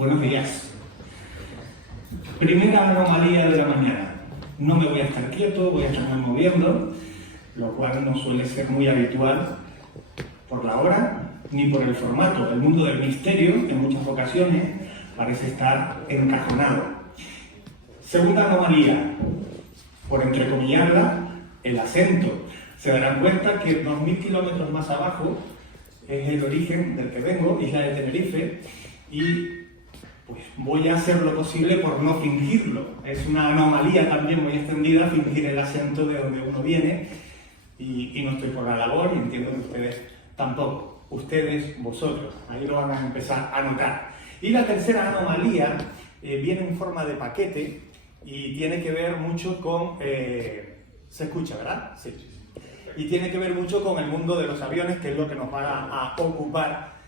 Buenos días. Primera anomalía de la mañana. No me voy a estar quieto, voy a estarme moviendo, lo cual no suele ser muy habitual por la hora ni por el formato. El mundo del misterio, en muchas ocasiones, parece estar encajonado. Segunda anomalía, por entrecomillarla, el acento. Se darán cuenta que 2000 kilómetros más abajo es el origen del que vengo, isla de Tenerife, y pues voy a hacer lo posible por no fingirlo. Es una anomalía también muy extendida fingir el acento de donde uno viene, y no estoy por la labor, y entiendo que ustedes tampoco. Ustedes, vosotros, ahí lo van a empezar a notar. Y la tercera anomalía viene en forma de paquete y tiene que ver mucho con... ¿se escucha, verdad? Sí. Y tiene que ver mucho con el mundo de los aviones, que es lo que nos va a ocupar.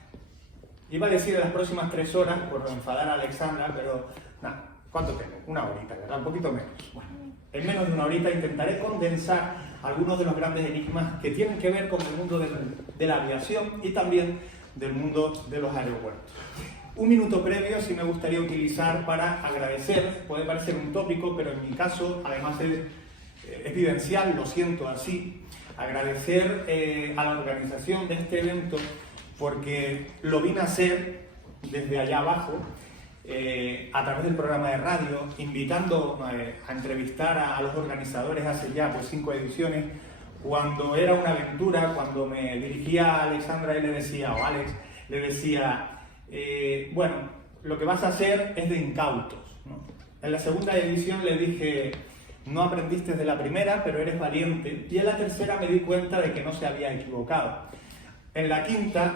Iba a decir las próximas 3 horas, por enfadar a Alexandra, pero nada, ¿cuánto tengo? Una horita, ¿verdad? Un poquito menos. Bueno, en menos de una horita intentaré condensar algunos de los grandes enigmas que tienen que ver con el mundo de la aviación y también del mundo de los aeropuertos. Un minuto previo sí me gustaría utilizar para agradecer, puede parecer un tópico, pero en mi caso además es vivencial, lo siento así, agradecer a la organización de este evento, porque lo vine a hacer desde allá abajo, a través del programa de radio, invitando a entrevistar a los organizadores hace ya 5 ediciones, cuando era una aventura, cuando me dirigía a Alexandra y le decía, o Alex, le decía, bueno, lo que vas a hacer es de incautos, ¿no? En la segunda edición le dije, no aprendiste de la primera, pero eres valiente, y en la tercera me di cuenta de que no se había equivocado. En la quinta,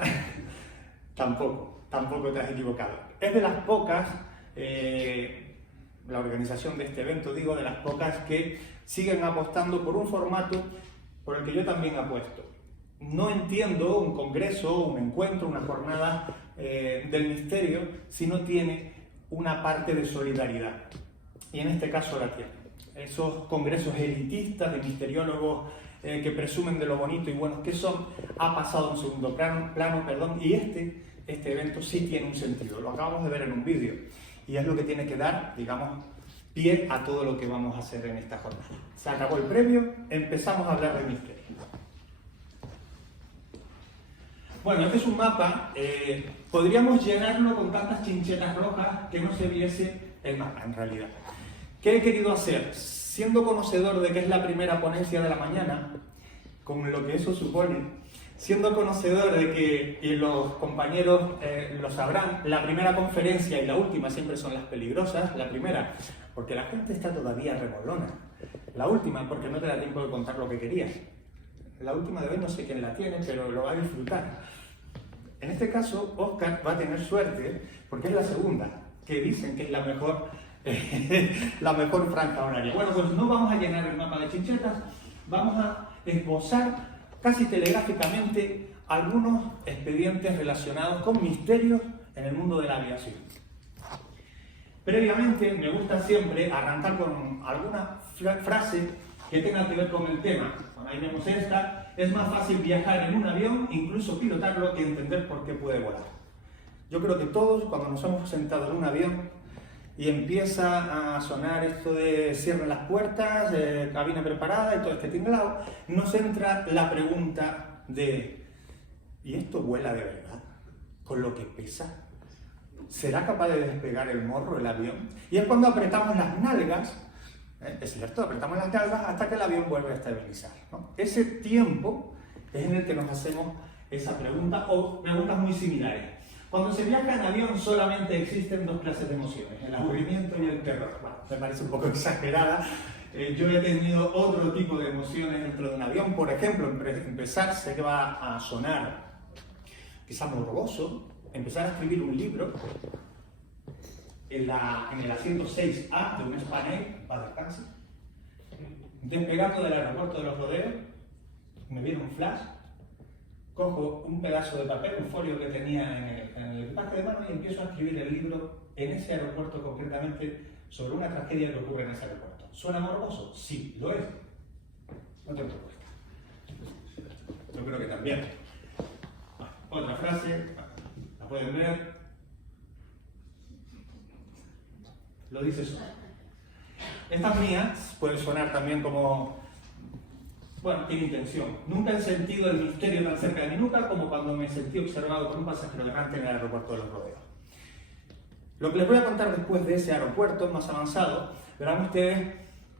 tampoco te has equivocado. Es de las pocas, la organización de este evento, digo, de las pocas que siguen apostando por un formato por el que yo también apuesto. No entiendo un congreso, un encuentro, una jornada del misterio si no tiene una parte de solidaridad. Y en este caso la tiene. Esos congresos elitistas de misteriólogos que presumen de lo bonito y buenos que son, ha pasado en segundo plano, y este evento sí tiene un sentido. Lo acabamos de ver en un vídeo y es lo que tiene que dar, digamos, pie a todo lo que vamos a hacer en esta jornada. Se acabó el previo, empezamos a hablar de misterio. Bueno, este es un mapa, podríamos llenarlo con tantas chinchetas rojas que no se viese el mapa en realidad. ¿Qué he querido hacer? Siendo conocedor de que es la primera ponencia de la mañana, con lo que eso supone, siendo conocedor de que, y los compañeros lo sabrán, la primera conferencia y la última siempre son las peligrosas. La primera, porque la gente está todavía remolona. La última, porque no te da tiempo de contar lo que querías. La última de hoy no sé quién la tiene, pero lo va a disfrutar. En este caso, Óscar va a tener suerte, porque es la segunda, que dicen que es la mejor franja horaria. Bueno, pues no vamos a llenar el mapa de chinchetas, vamos a esbozar casi telegráficamente algunos expedientes relacionados con misterios en el mundo de la aviación. Previamente, me gusta siempre arrancar con alguna frase que tenga que ver con el tema. Bueno, ahí vemos esta: es más fácil viajar en un avión, incluso pilotarlo, que entender por qué puede volar. Yo creo que todos, cuando nos hemos sentado en un avión y empieza a sonar esto de cierren las puertas, cabina preparada y todo este tinglado, nos entra la pregunta de ¿y esto vuela de verdad? ¿Con lo que pesa? ¿Será capaz de despegar el morro el avión? Y es cuando apretamos las nalgas, es cierto, apretamos las nalgas hasta que el avión vuelve a estabilizar, ¿no? Ese tiempo es en el que nos hacemos esa pregunta o preguntas muy similares. Cuando se viaja en avión solamente existen 2 clases de emociones, el aburrimiento y el terror. Bueno, me parece un poco exagerada. Yo he tenido otro tipo de emociones dentro de un avión. Por ejemplo, empezar, sé que va a sonar quizá morboso, empezar a escribir un libro en el asiento 6A de un Spanair, para descansar. Despegando del aeropuerto de Los Rodeos, me viene un flash. Cojo un pedazo de papel, un folio que tenía en el equipaje de mano y empiezo a escribir el libro en ese aeropuerto, concretamente sobre una tragedia que ocurre en ese aeropuerto. ¿Suena morboso? Sí, lo es. No te preocupes. Yo creo que también. Otra frase, la pueden ver. Lo dice solo. Estas mías pueden sonar también como, bueno, tiene intención. Nunca he sentido el misterio tan cerca de mi nuca como cuando me sentí observado por un pasajero errante en el aeropuerto de Los Rodeos. Lo que les voy a contar después de ese aeropuerto más avanzado, verán ustedes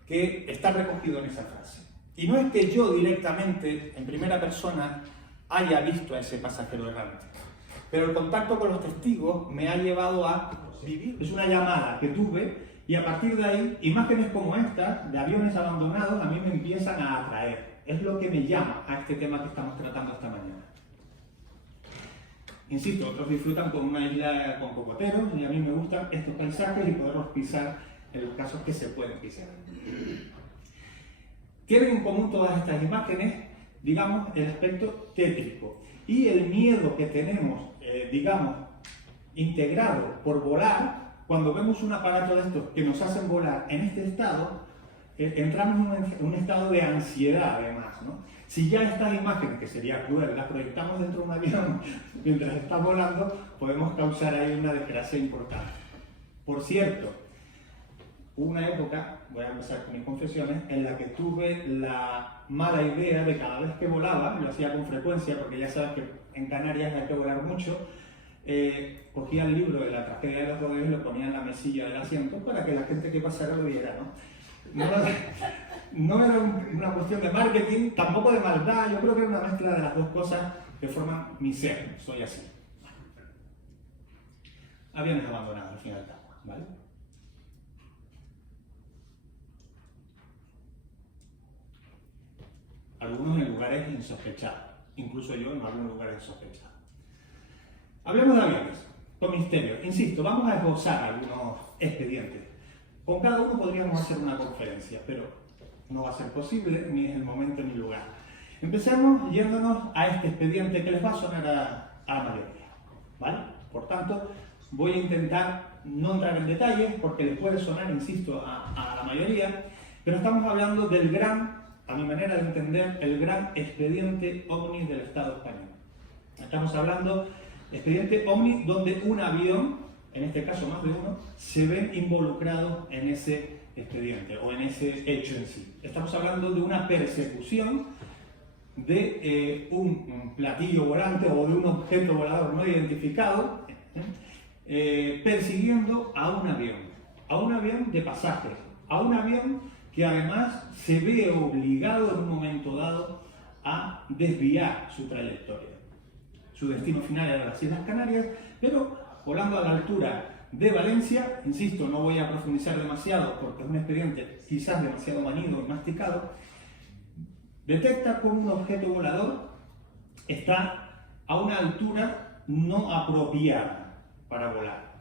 que está recogido en esa frase. Y no es que yo directamente, en primera persona, haya visto a ese pasajero errante, pero el contacto con los testigos me ha llevado a vivir. Es una llamada que tuve y a partir de ahí, imágenes como estas, de aviones abandonados, a mí me empiezan a atraer. Es lo que me llama a este tema que estamos tratando esta mañana. Insisto, otros disfrutan con una isla con cocoteros y a mí me gustan estos paisajes y poderlos pisar en los casos que se pueden pisar. Tienen en común todas estas imágenes, digamos, el aspecto tétrico y el miedo que tenemos, digamos, integrado por volar. Cuando vemos un aparato de estos que nos hacen volar en este estado, entramos en un estado de ansiedad además, ¿no? Si ya estas imágenes, que sería cruel, las proyectamos dentro de un avión mientras está volando, podemos causar ahí una desgracia importante. Por cierto, hubo una época, voy a empezar con mis confesiones, en la que tuve la mala idea de cada vez que volaba, lo hacía con frecuencia porque ya sabes que en Canarias hay que volar mucho, cogía el libro de la tragedia de Los Rodeos y lo ponía en la mesilla del asiento para que la gente que pasara lo viera, ¿no? No era una cuestión de marketing, tampoco de maldad, yo creo que era una mezcla de las dos cosas que forman mi ser, soy así. Aviones abandonados al fin y al cabo, ¿vale? Algunos en lugares insospechados, incluso yo en algunos lugares insospechados. Hablemos de aviones, con misterio. Insisto, vamos a esbozar algunos expedientes. Con cada uno podríamos hacer una conferencia, pero no va a ser posible, ni es el momento ni el lugar. Empecemos yéndonos a este expediente que les va a sonar a la mayoría, ¿vale? Por tanto, voy a intentar no entrar en detalles porque les puede sonar, insisto, a la mayoría, pero estamos hablando del gran, a mi manera de entender, el gran expediente OVNI del Estado español. Estamos hablando expediente OVNI donde un avión, en este caso más de uno, se ven involucrados en ese expediente o en ese hecho en sí. Estamos hablando de una persecución de un platillo volante o de un objeto volador no identificado persiguiendo a un avión de pasajeros, a un avión que además se ve obligado en un momento dado a desviar su trayectoria. Su destino final era las Islas Canarias, pero volando a la altura de Valencia, insisto, no voy a profundizar demasiado porque es un expediente quizás demasiado manido y masticado, detecta como un objeto volador está a una altura no apropiada para volar,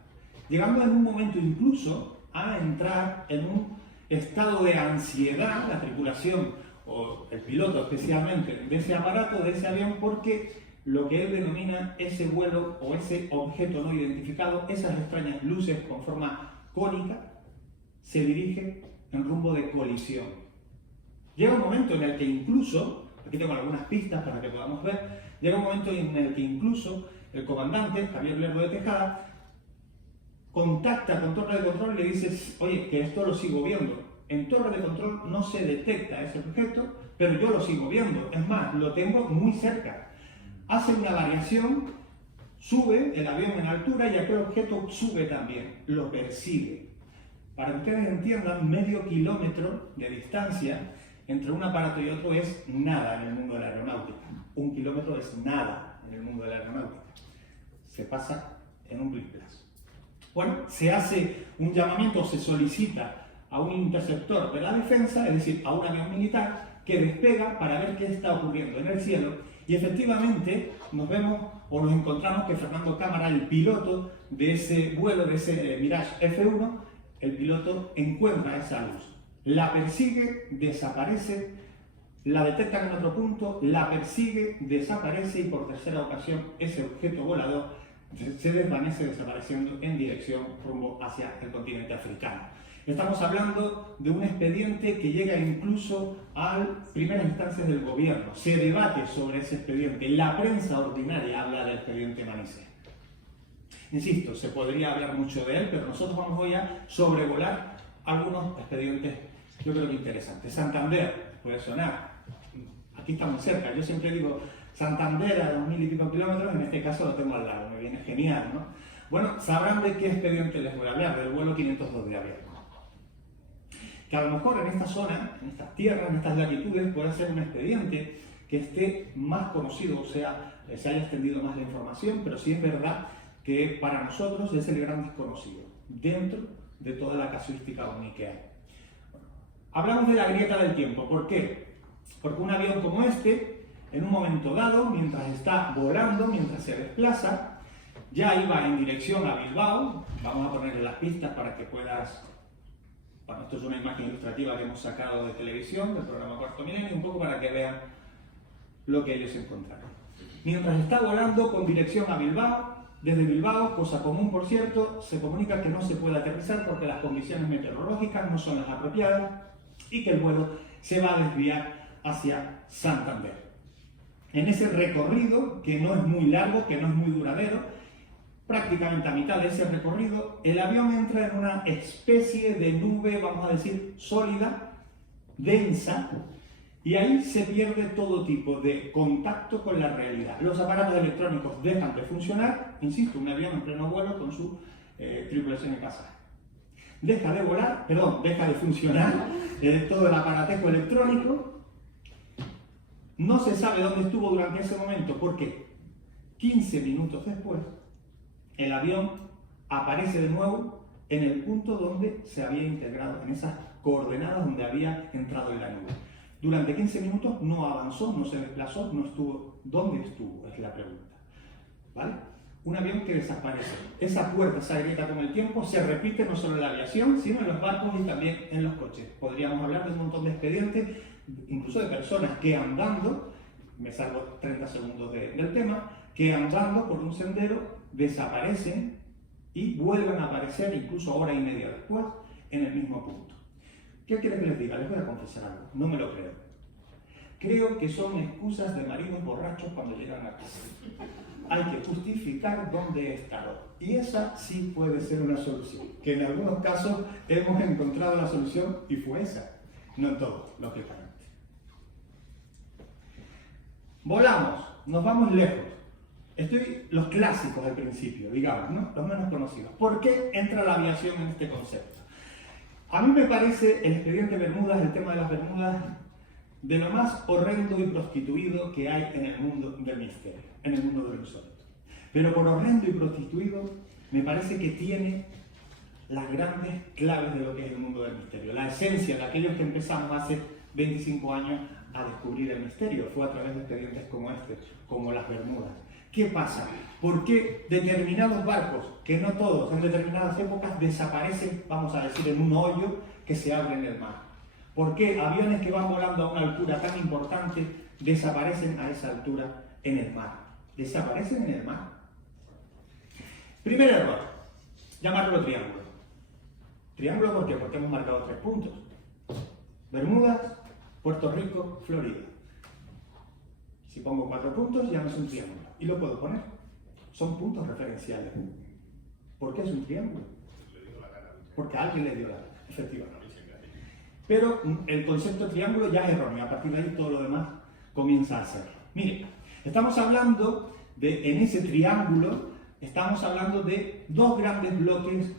llegando en un momento incluso a entrar en un estado de ansiedad, la tripulación o el piloto especialmente de ese aparato, de ese avión, porque lo que él denomina ese vuelo o ese objeto no identificado, esas extrañas luces con forma cónica, se dirige en rumbo de colisión. Llega un momento en el que incluso, aquí tengo algunas pistas para que podamos ver, llega un momento en el que incluso el comandante, Javier Lerdo de Tejada, contacta con torre de control y le dice, oye, que esto lo sigo viendo. En torre de control no se detecta ese objeto, pero yo lo sigo viendo. Es más, lo tengo muy cerca. Hace una variación, sube el avión en altura y aquel objeto sube también, lo persigue. Para que ustedes entiendan, medio kilómetro de distancia entre un aparato y otro es nada en el mundo de la aeronáutica. 1 kilómetro es nada en el mundo de la aeronáutica. Se pasa en un bliplazo. Bueno, se hace un llamamiento, se solicita a un interceptor de la defensa, es decir, a un avión militar, que despega para ver qué está ocurriendo en el cielo. Y efectivamente nos vemos o nos encontramos que Fernando Cámara, el piloto de ese vuelo, de ese Mirage F1, el piloto encuentra esa luz. La persigue, desaparece, la detectan en otro punto, la persigue, desaparece y por tercera ocasión ese objeto volador se desvanece desapareciendo en dirección rumbo hacia el continente africano. Estamos hablando de un expediente que llega incluso a primeras instancias del gobierno. Se debate sobre ese expediente. La prensa ordinaria habla del expediente Manise. Insisto, se podría hablar mucho de él, pero nosotros vamos hoy a sobrevolar algunos expedientes, yo creo que interesantes. Santander, puede sonar, aquí estamos cerca, yo siempre digo Santander a 2000 y pico kilómetros, en este caso lo tengo al lado, me viene genial, ¿no? Bueno, sabrán de qué expediente les voy a hablar, del vuelo 502 de avión. Que a lo mejor en esta zona, en estas tierras, en estas latitudes, puede ser un expediente que esté más conocido, o sea, se haya extendido más la información, pero sí es verdad que para nosotros es el gran desconocido, dentro de toda la casuística OVNI que hay. Bueno, hablamos de la grieta del tiempo, ¿por qué? Porque un avión como este, en un momento dado, mientras está volando, mientras se desplaza, ya iba en dirección a Bilbao. Vamos a ponerle las pistas para que puedas... Bueno, esto es una imagen ilustrativa que hemos sacado de televisión, del programa Cuarto Milenio, un poco para que vean lo que ellos encontraron. Mientras está volando con dirección a Bilbao, desde Bilbao, cosa común por cierto, se comunica que no se puede aterrizar porque las condiciones meteorológicas no son las apropiadas y que el vuelo se va a desviar hacia Santander. En ese recorrido, que no es muy largo, que no es muy duradero, prácticamente a mitad de ese recorrido, el avión entra en una especie de nube, vamos a decir, sólida, densa, y ahí se pierde todo tipo de contacto con la realidad. Los aparatos electrónicos dejan de funcionar, insisto, un avión en pleno vuelo con su tripulación de pasaje. Deja de funcionar todo el aparatejo electrónico. No se sabe dónde estuvo durante ese momento, porque 15 minutos después, el avión aparece de nuevo en el punto donde se había integrado, en esas coordenadas donde había entrado en la nube. Durante 15 minutos no avanzó, no se desplazó, no estuvo. ¿Dónde estuvo? Es la pregunta. ¿Vale? Un avión que desaparece. Esa puerta, esa grieta con el tiempo, se repite no solo en la aviación, sino en los barcos y también en los coches. Podríamos hablar de un montón de expedientes, incluso de personas que andando, me salgo 30 segundos del tema, que andando por un sendero desaparecen y vuelven a aparecer incluso hora y media después en el mismo punto. ¿Qué quiere que les diga? Les voy a confesar algo, no me lo creo. Creo que son excusas de marinos borrachos cuando llegan a casa. Hay que justificar dónde he estado. Y esa sí puede ser una solución, que en algunos casos hemos encontrado la solución y fue esa. No en todos, lógicamente. Volamos, nos vamos lejos. Los clásicos al principio, digamos, ¿no? Los menos conocidos. ¿Por qué entra la aviación en este concepto? A mí me parece el expediente Bermudas, el tema de las Bermudas, de lo más horrendo y prostituido que hay en el mundo del misterio, en el mundo del insólito. Pero por horrendo y prostituido, me parece que tiene las grandes claves de lo que es el mundo del misterio. La esencia de aquellos que empezamos hace 25 años a descubrir el misterio fue a través de expedientes como este, como las Bermudas. ¿Qué pasa? ¿Por qué determinados barcos, que no todos, en determinadas épocas desaparecen, vamos a decir, en un hoyo que se abre en el mar? ¿Por qué aviones que van volando a una altura tan importante desaparecen a esa altura en el mar? ¿Desaparecen en el mar? Primer error, llamarlo triángulo. ¿Triángulo por qué? Porque hemos marcado 3 puntos. Bermudas, Puerto Rico, Florida. Si pongo 4 puntos ya no es un triángulo. Y lo puedo poner. Son puntos referenciales. ¿Por qué es un triángulo? Porque a alguien le dio la gana, efectivamente. Pero el concepto de triángulo ya es erróneo. A partir de ahí todo lo demás comienza a ser. Mire, estamos hablando de, en ese triángulo, estamos hablando de 2 grandes bloques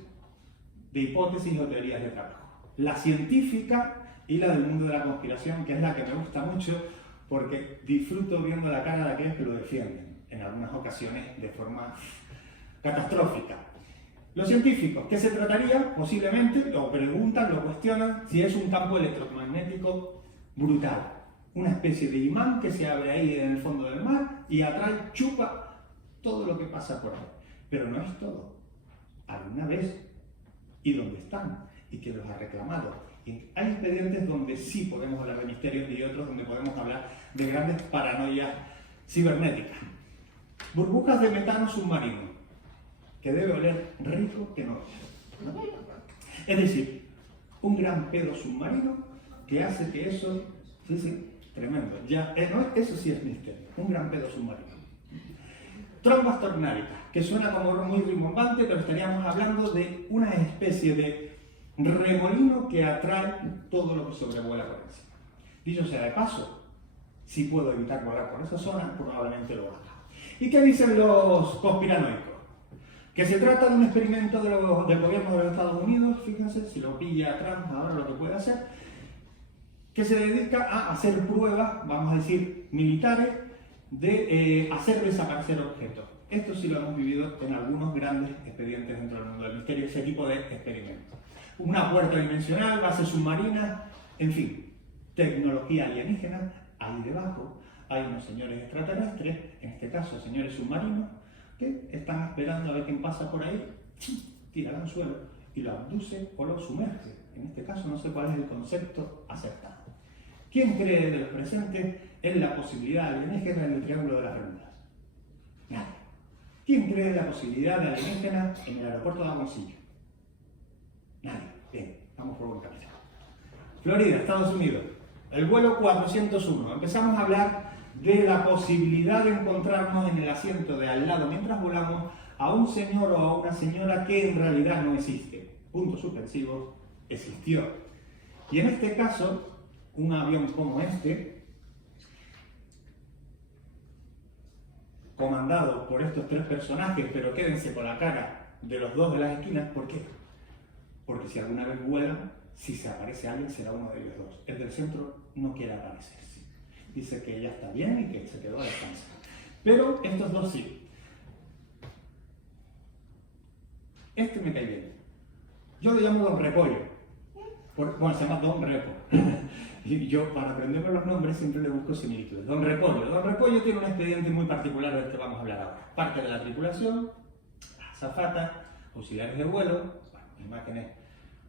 de hipótesis o teorías de trabajo. La científica y la del mundo de la conspiración, que es la que me gusta mucho porque disfruto viendo la cara de aquellos que lo defienden, en algunas ocasiones de forma catastrófica. Los científicos, ¿qué se trataría? Posiblemente, lo preguntan, lo cuestionan, si es un campo electromagnético brutal. Una especie de imán que se abre ahí en el fondo del mar y atrae, chupa todo lo que pasa por ahí. Pero no es todo. Alguna vez, ¿y dónde están? ¿Y quién los ha reclamado? Y hay expedientes donde sí podemos hablar de misterios y otros donde podemos hablar de grandes paranoias cibernéticas. Burbujas de metano submarino, que debe oler rico que no, ¿no? Es decir, un gran pedo submarino que hace que eso, sí, tremendo, ya, no, eso sí es misterio, un gran pedo submarino. Trombas tornáricas, que suena como muy rimbombante, pero estaríamos hablando de una especie de remolino que atrae todo lo que sobrevuela por encima. Dicho sea de paso, si puedo evitar volar por esa zona, probablemente lo haga. ¿Y qué dicen los conspiranoicos? Que se trata de un experimento del gobierno de los Estados Unidos, fíjense, si lo pilla Trump ahora lo que puede hacer, que se dedica a hacer pruebas, vamos a decir, militares, de hacer desaparecer objetos. Esto sí lo hemos vivido en algunos grandes expedientes dentro del mundo del misterio, ese tipo de experimentos. Una puerta dimensional, base submarina, en fin, tecnología alienígena, ahí debajo hay unos señores extraterrestres, en este caso señores submarinos, que están esperando a ver quién pasa por ahí, tiran al suelo y lo abduce o lo sumerge. En este caso no sé cuál es el concepto acertado. ¿Quién cree de los presentes en la posibilidad alienígena en el Triángulo de las Bermudas? Nadie. ¿Quién cree en la posibilidad de alienígena en el aeropuerto de Hermosillo? Nadie. Bien, vamos por buen camino. Florida, Estados Unidos. El vuelo 401. Empezamos a hablar de la posibilidad de encontrarnos en el asiento de al lado mientras volamos a un señor o a una señora que en realidad no existe. Puntos suspensivos, existió. Y en este caso, un avión como este, comandado por estos tres personajes, pero quédense con la cara de los dos de las esquinas, ¿por qué? Porque si alguna vez vuelan, si se aparece alguien será uno de ellos dos. El del centro no quiere aparecerse. Dice que ya está bien y que se quedó a descansar. Pero estos dos sí. Este me cae bien. Yo lo llamo Don Repollo. Bueno, se llama Don Repo. Y yo, para aprenderme los nombres, siempre le busco similitudes. Don Repollo. Don Repollo tiene un expediente muy particular del que vamos a hablar ahora. Parte de la tripulación, azafata, auxiliares de vuelo, bueno, imágenes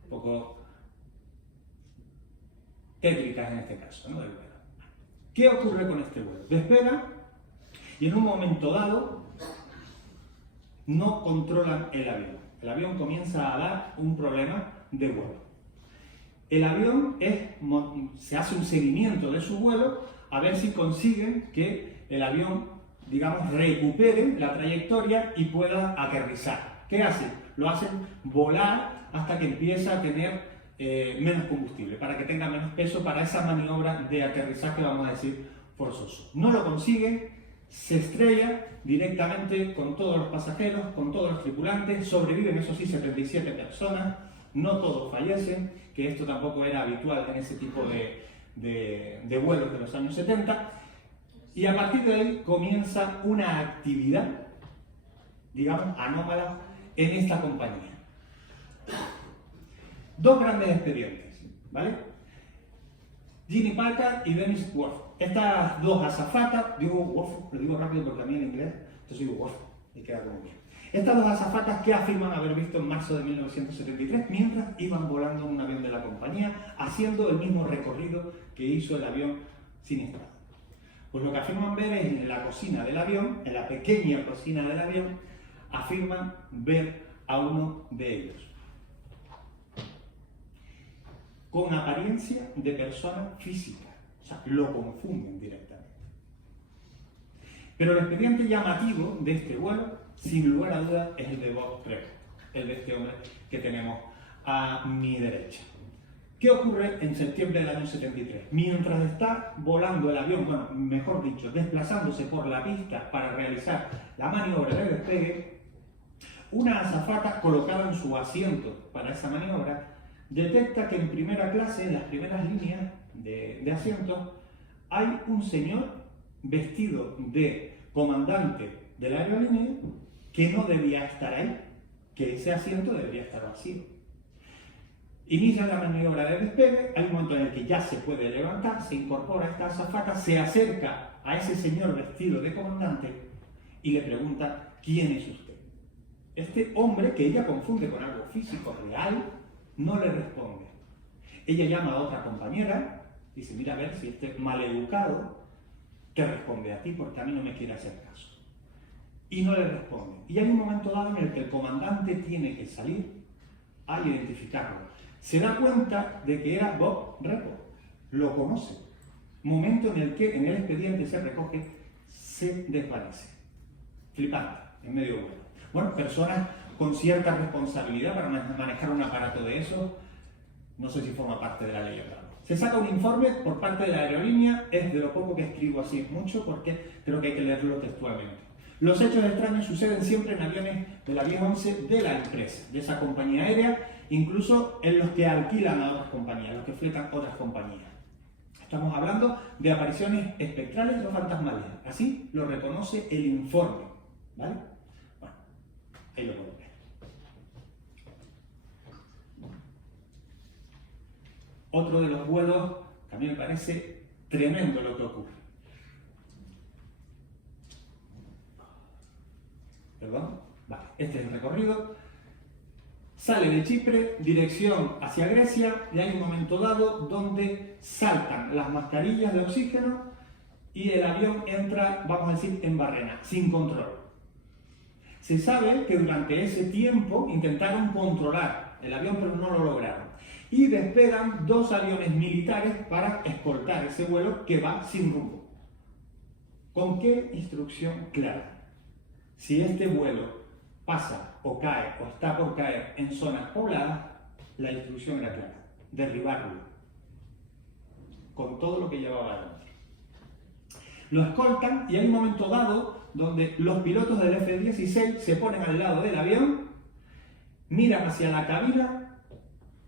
un poco tétricas en este caso, ¿no? Del vuelo. ¿Qué ocurre con este vuelo? Despega y en un momento dado no controlan el avión. El avión comienza a dar un problema de vuelo. El avión se hace un seguimiento de su vuelo a ver si consiguen que el avión, digamos, recupere la trayectoria y pueda aterrizar. ¿Qué hacen? Lo hacen volar hasta que empieza a tener menos combustible, para que tenga menos peso para esa maniobra de aterrizaje, vamos a decir, forzoso. No lo consigue, se estrella directamente con todos los pasajeros, con todos los tripulantes, sobreviven, eso sí, 77 personas, no todos fallecen, que esto tampoco era habitual en ese tipo de vuelos de los años 70, y a partir de ahí comienza una actividad, digamos, anómala en esta compañía. Dos grandes expedientes, ¿vale? Ginny Packard y Dennis Worf. Estas dos azafatas, digo Worf, lo digo rápido porque a mí en inglés, entonces digo Worf, y queda como bien. Estas dos azafatas que afirman haber visto en marzo de 1973 mientras iban volando en un avión de la compañía, haciendo el mismo recorrido que hizo el avión siniestrado. Pues lo que afirman ver es en la cocina del avión, en la pequeña cocina del avión, afirman ver a uno de ellos, con apariencia de persona física, o sea, lo confunden directamente. Pero el expediente llamativo de este vuelo, sin lugar a dudas, es el de Bob Repo, el de este hombre que tenemos a mi derecha. ¿Qué ocurre en septiembre del año 73? Mientras está volando el avión, bueno, mejor dicho, desplazándose por la pista para realizar la maniobra de despegue, una azafata colocada en su asiento para esa maniobra detecta que en primera clase, en las primeras líneas de asientos, hay un señor vestido de comandante de la aerolínea que no debía estar ahí, que ese asiento debería estar vacío. Inicia la maniobra de despegue, hay un momento en el que ya se puede levantar, se incorpora esta azafata, se acerca a ese señor vestido de comandante y le pregunta: ¿quién es usted? Este hombre, que ella confunde con algo físico real, no le responde. Ella llama a otra compañera, dice: mira, a ver si este maleducado te responde a ti porque a mí no me quiere hacer caso. Y no le responde. Y hay un momento dado en el que el comandante tiene que salir a identificarlo. Se da cuenta de que era Bob Repo, lo conoce. Momento en el que en el expediente se recoge, se desvanece. Flipante, en medio vuelo. Bueno, personas con cierta responsabilidad para manejar un aparato de eso, no sé si forma parte de la ley o no. Se saca un informe por parte de la aerolínea, es de lo poco que escribo así mucho porque creo que hay que leerlo textualmente. Los hechos extraños suceden siempre en aviones de la vía 11 de la empresa, de esa compañía aérea, incluso en los que alquilan a otras compañías, los que fletan otras compañías. Estamos hablando de apariciones espectrales o fantasmales, así lo reconoce el informe, ¿vale? Bueno, ahí lo puedo ver. Otro de los vuelos que a mí me parece tremendo lo que ocurre. Perdón, vale, este es el recorrido. Sale de Chipre, dirección hacia Grecia, y hay un momento dado donde saltan las mascarillas de oxígeno y el avión entra, vamos a decir, en barrena, sin control. Se sabe que durante ese tiempo intentaron controlar el avión, pero no lo lograron. Y despegan 2 aviones militares para escoltar ese vuelo que va sin rumbo. ¿Con qué instrucción clara? Si este vuelo pasa o cae o está por caer en zonas pobladas, la instrucción era clara: derribarlo, con todo lo que llevaba adentro. Lo escoltan y hay un momento dado donde los pilotos del F-16 se ponen al lado del avión, miran hacia la cabina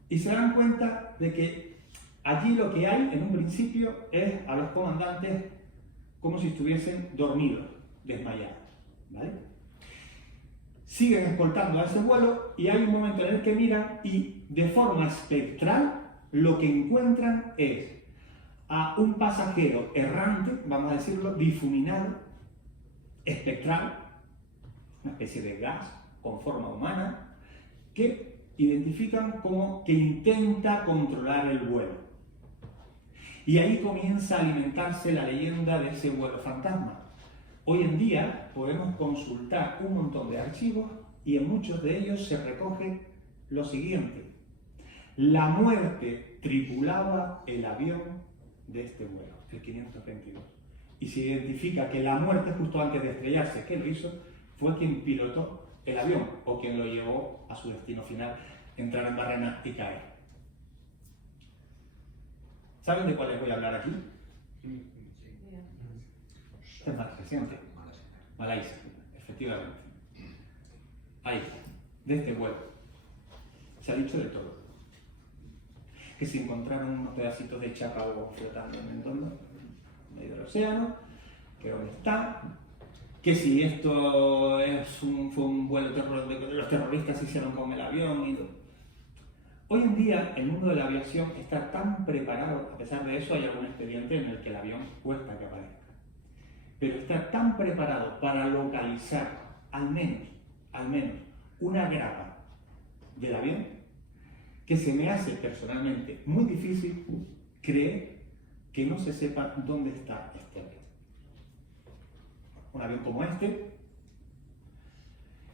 y se dan cuenta de que allí lo que hay en un principio es a los comandantes como si estuviesen dormidos, desmayados, ¿vale? Siguen escoltando a ese vuelo y hay un momento en el que miran y de forma espectral lo que encuentran es a un pasajero errante, vamos a decirlo, difuminado, espectral, una especie de gas con forma humana, que identifican como que intenta controlar el vuelo. Y ahí comienza a alimentarse la leyenda de ese vuelo fantasma. Hoy en día podemos consultar un montón de archivos y en muchos de ellos se recoge lo siguiente: la muerte tripulaba el avión de este vuelo, el 522. Y se identifica que la muerte justo antes de estrellarse, que lo hizo, fue quien pilotó el avión o quien lo llevó a su destino final, entrar en barrena y caer. ¿Saben de cuál les voy a hablar aquí? Este es más reciente. Malasia, efectivamente. Ahí, de este vuelo. Se ha dicho de todo. Que se encontraron unos pedacitos de chapa flotando en medio del océano, que dónde está, que si esto fue un vuelo que los terroristas hicieron con el avión y todo. Hoy en día el mundo de la aviación está tan preparado, a pesar de eso hay algún expediente en el que el avión cuesta que aparezca, pero está tan preparado para localizar al menos una grapa del avión, que se me hace personalmente muy difícil creer que no se sepa dónde está este avión. Un avión como este,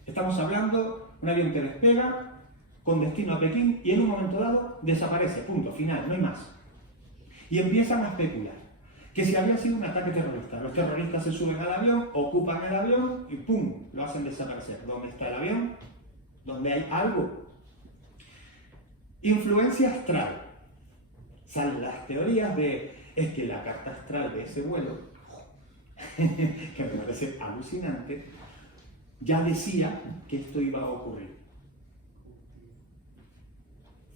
estamos hablando de un avión que despega con destino a Pekín y en un momento dado desaparece, punto, final, no hay más. Y empiezan a especular que si había sido un ataque terrorista, los terroristas se suben al avión, ocupan el avión y ¡pum!, lo hacen desaparecer. ¿Dónde está el avión? ¿Dónde hay algo? Influencia astral. Salen las teorías de es que la carta astral de ese vuelo, que me parece alucinante, ya decía que esto iba a ocurrir.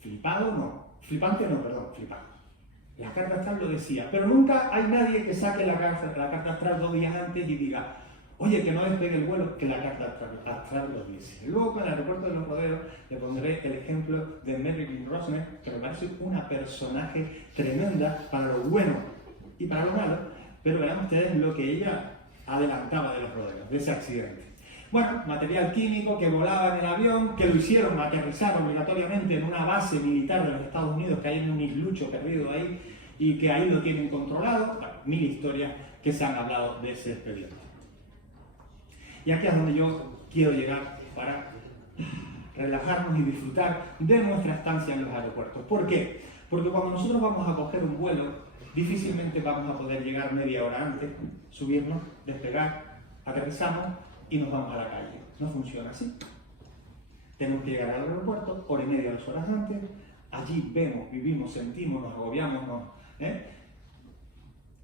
Flipado no, flipante no, perdón, flipado. La carta astral lo decía, pero nunca hay nadie que saque la carta astral 2 días antes y diga, oye, que no despegue el vuelo, que la carta astral lo dice. Luego con el aeropuerto de los Rodeos le pondré el ejemplo de Marilyn Rosner, que me parece una personaje tremenda para lo bueno y para lo malo, pero vean ustedes lo que ella adelantaba de los Rodeos, de ese accidente. Bueno, material químico que volaba en el avión, que lo hicieron aterrizar obligatoriamente en una base militar de los Estados Unidos que hay en un islucho perdido ahí y que ahí lo tienen controlado. Bueno, 1000 historias que se han hablado de ese expediente. Y aquí es donde yo quiero llegar para relajarnos y disfrutar de nuestra estancia en los aeropuertos. ¿Por qué? Porque cuando nosotros vamos a coger un vuelo, difícilmente vamos a poder llegar media hora antes, subirnos, despegar, aterrizamos, y nos vamos a la calle. No funciona así. Tenemos que llegar al aeropuerto, hora y media, 2 horas antes. Allí vemos, vivimos, sentimos, nos agobiamos,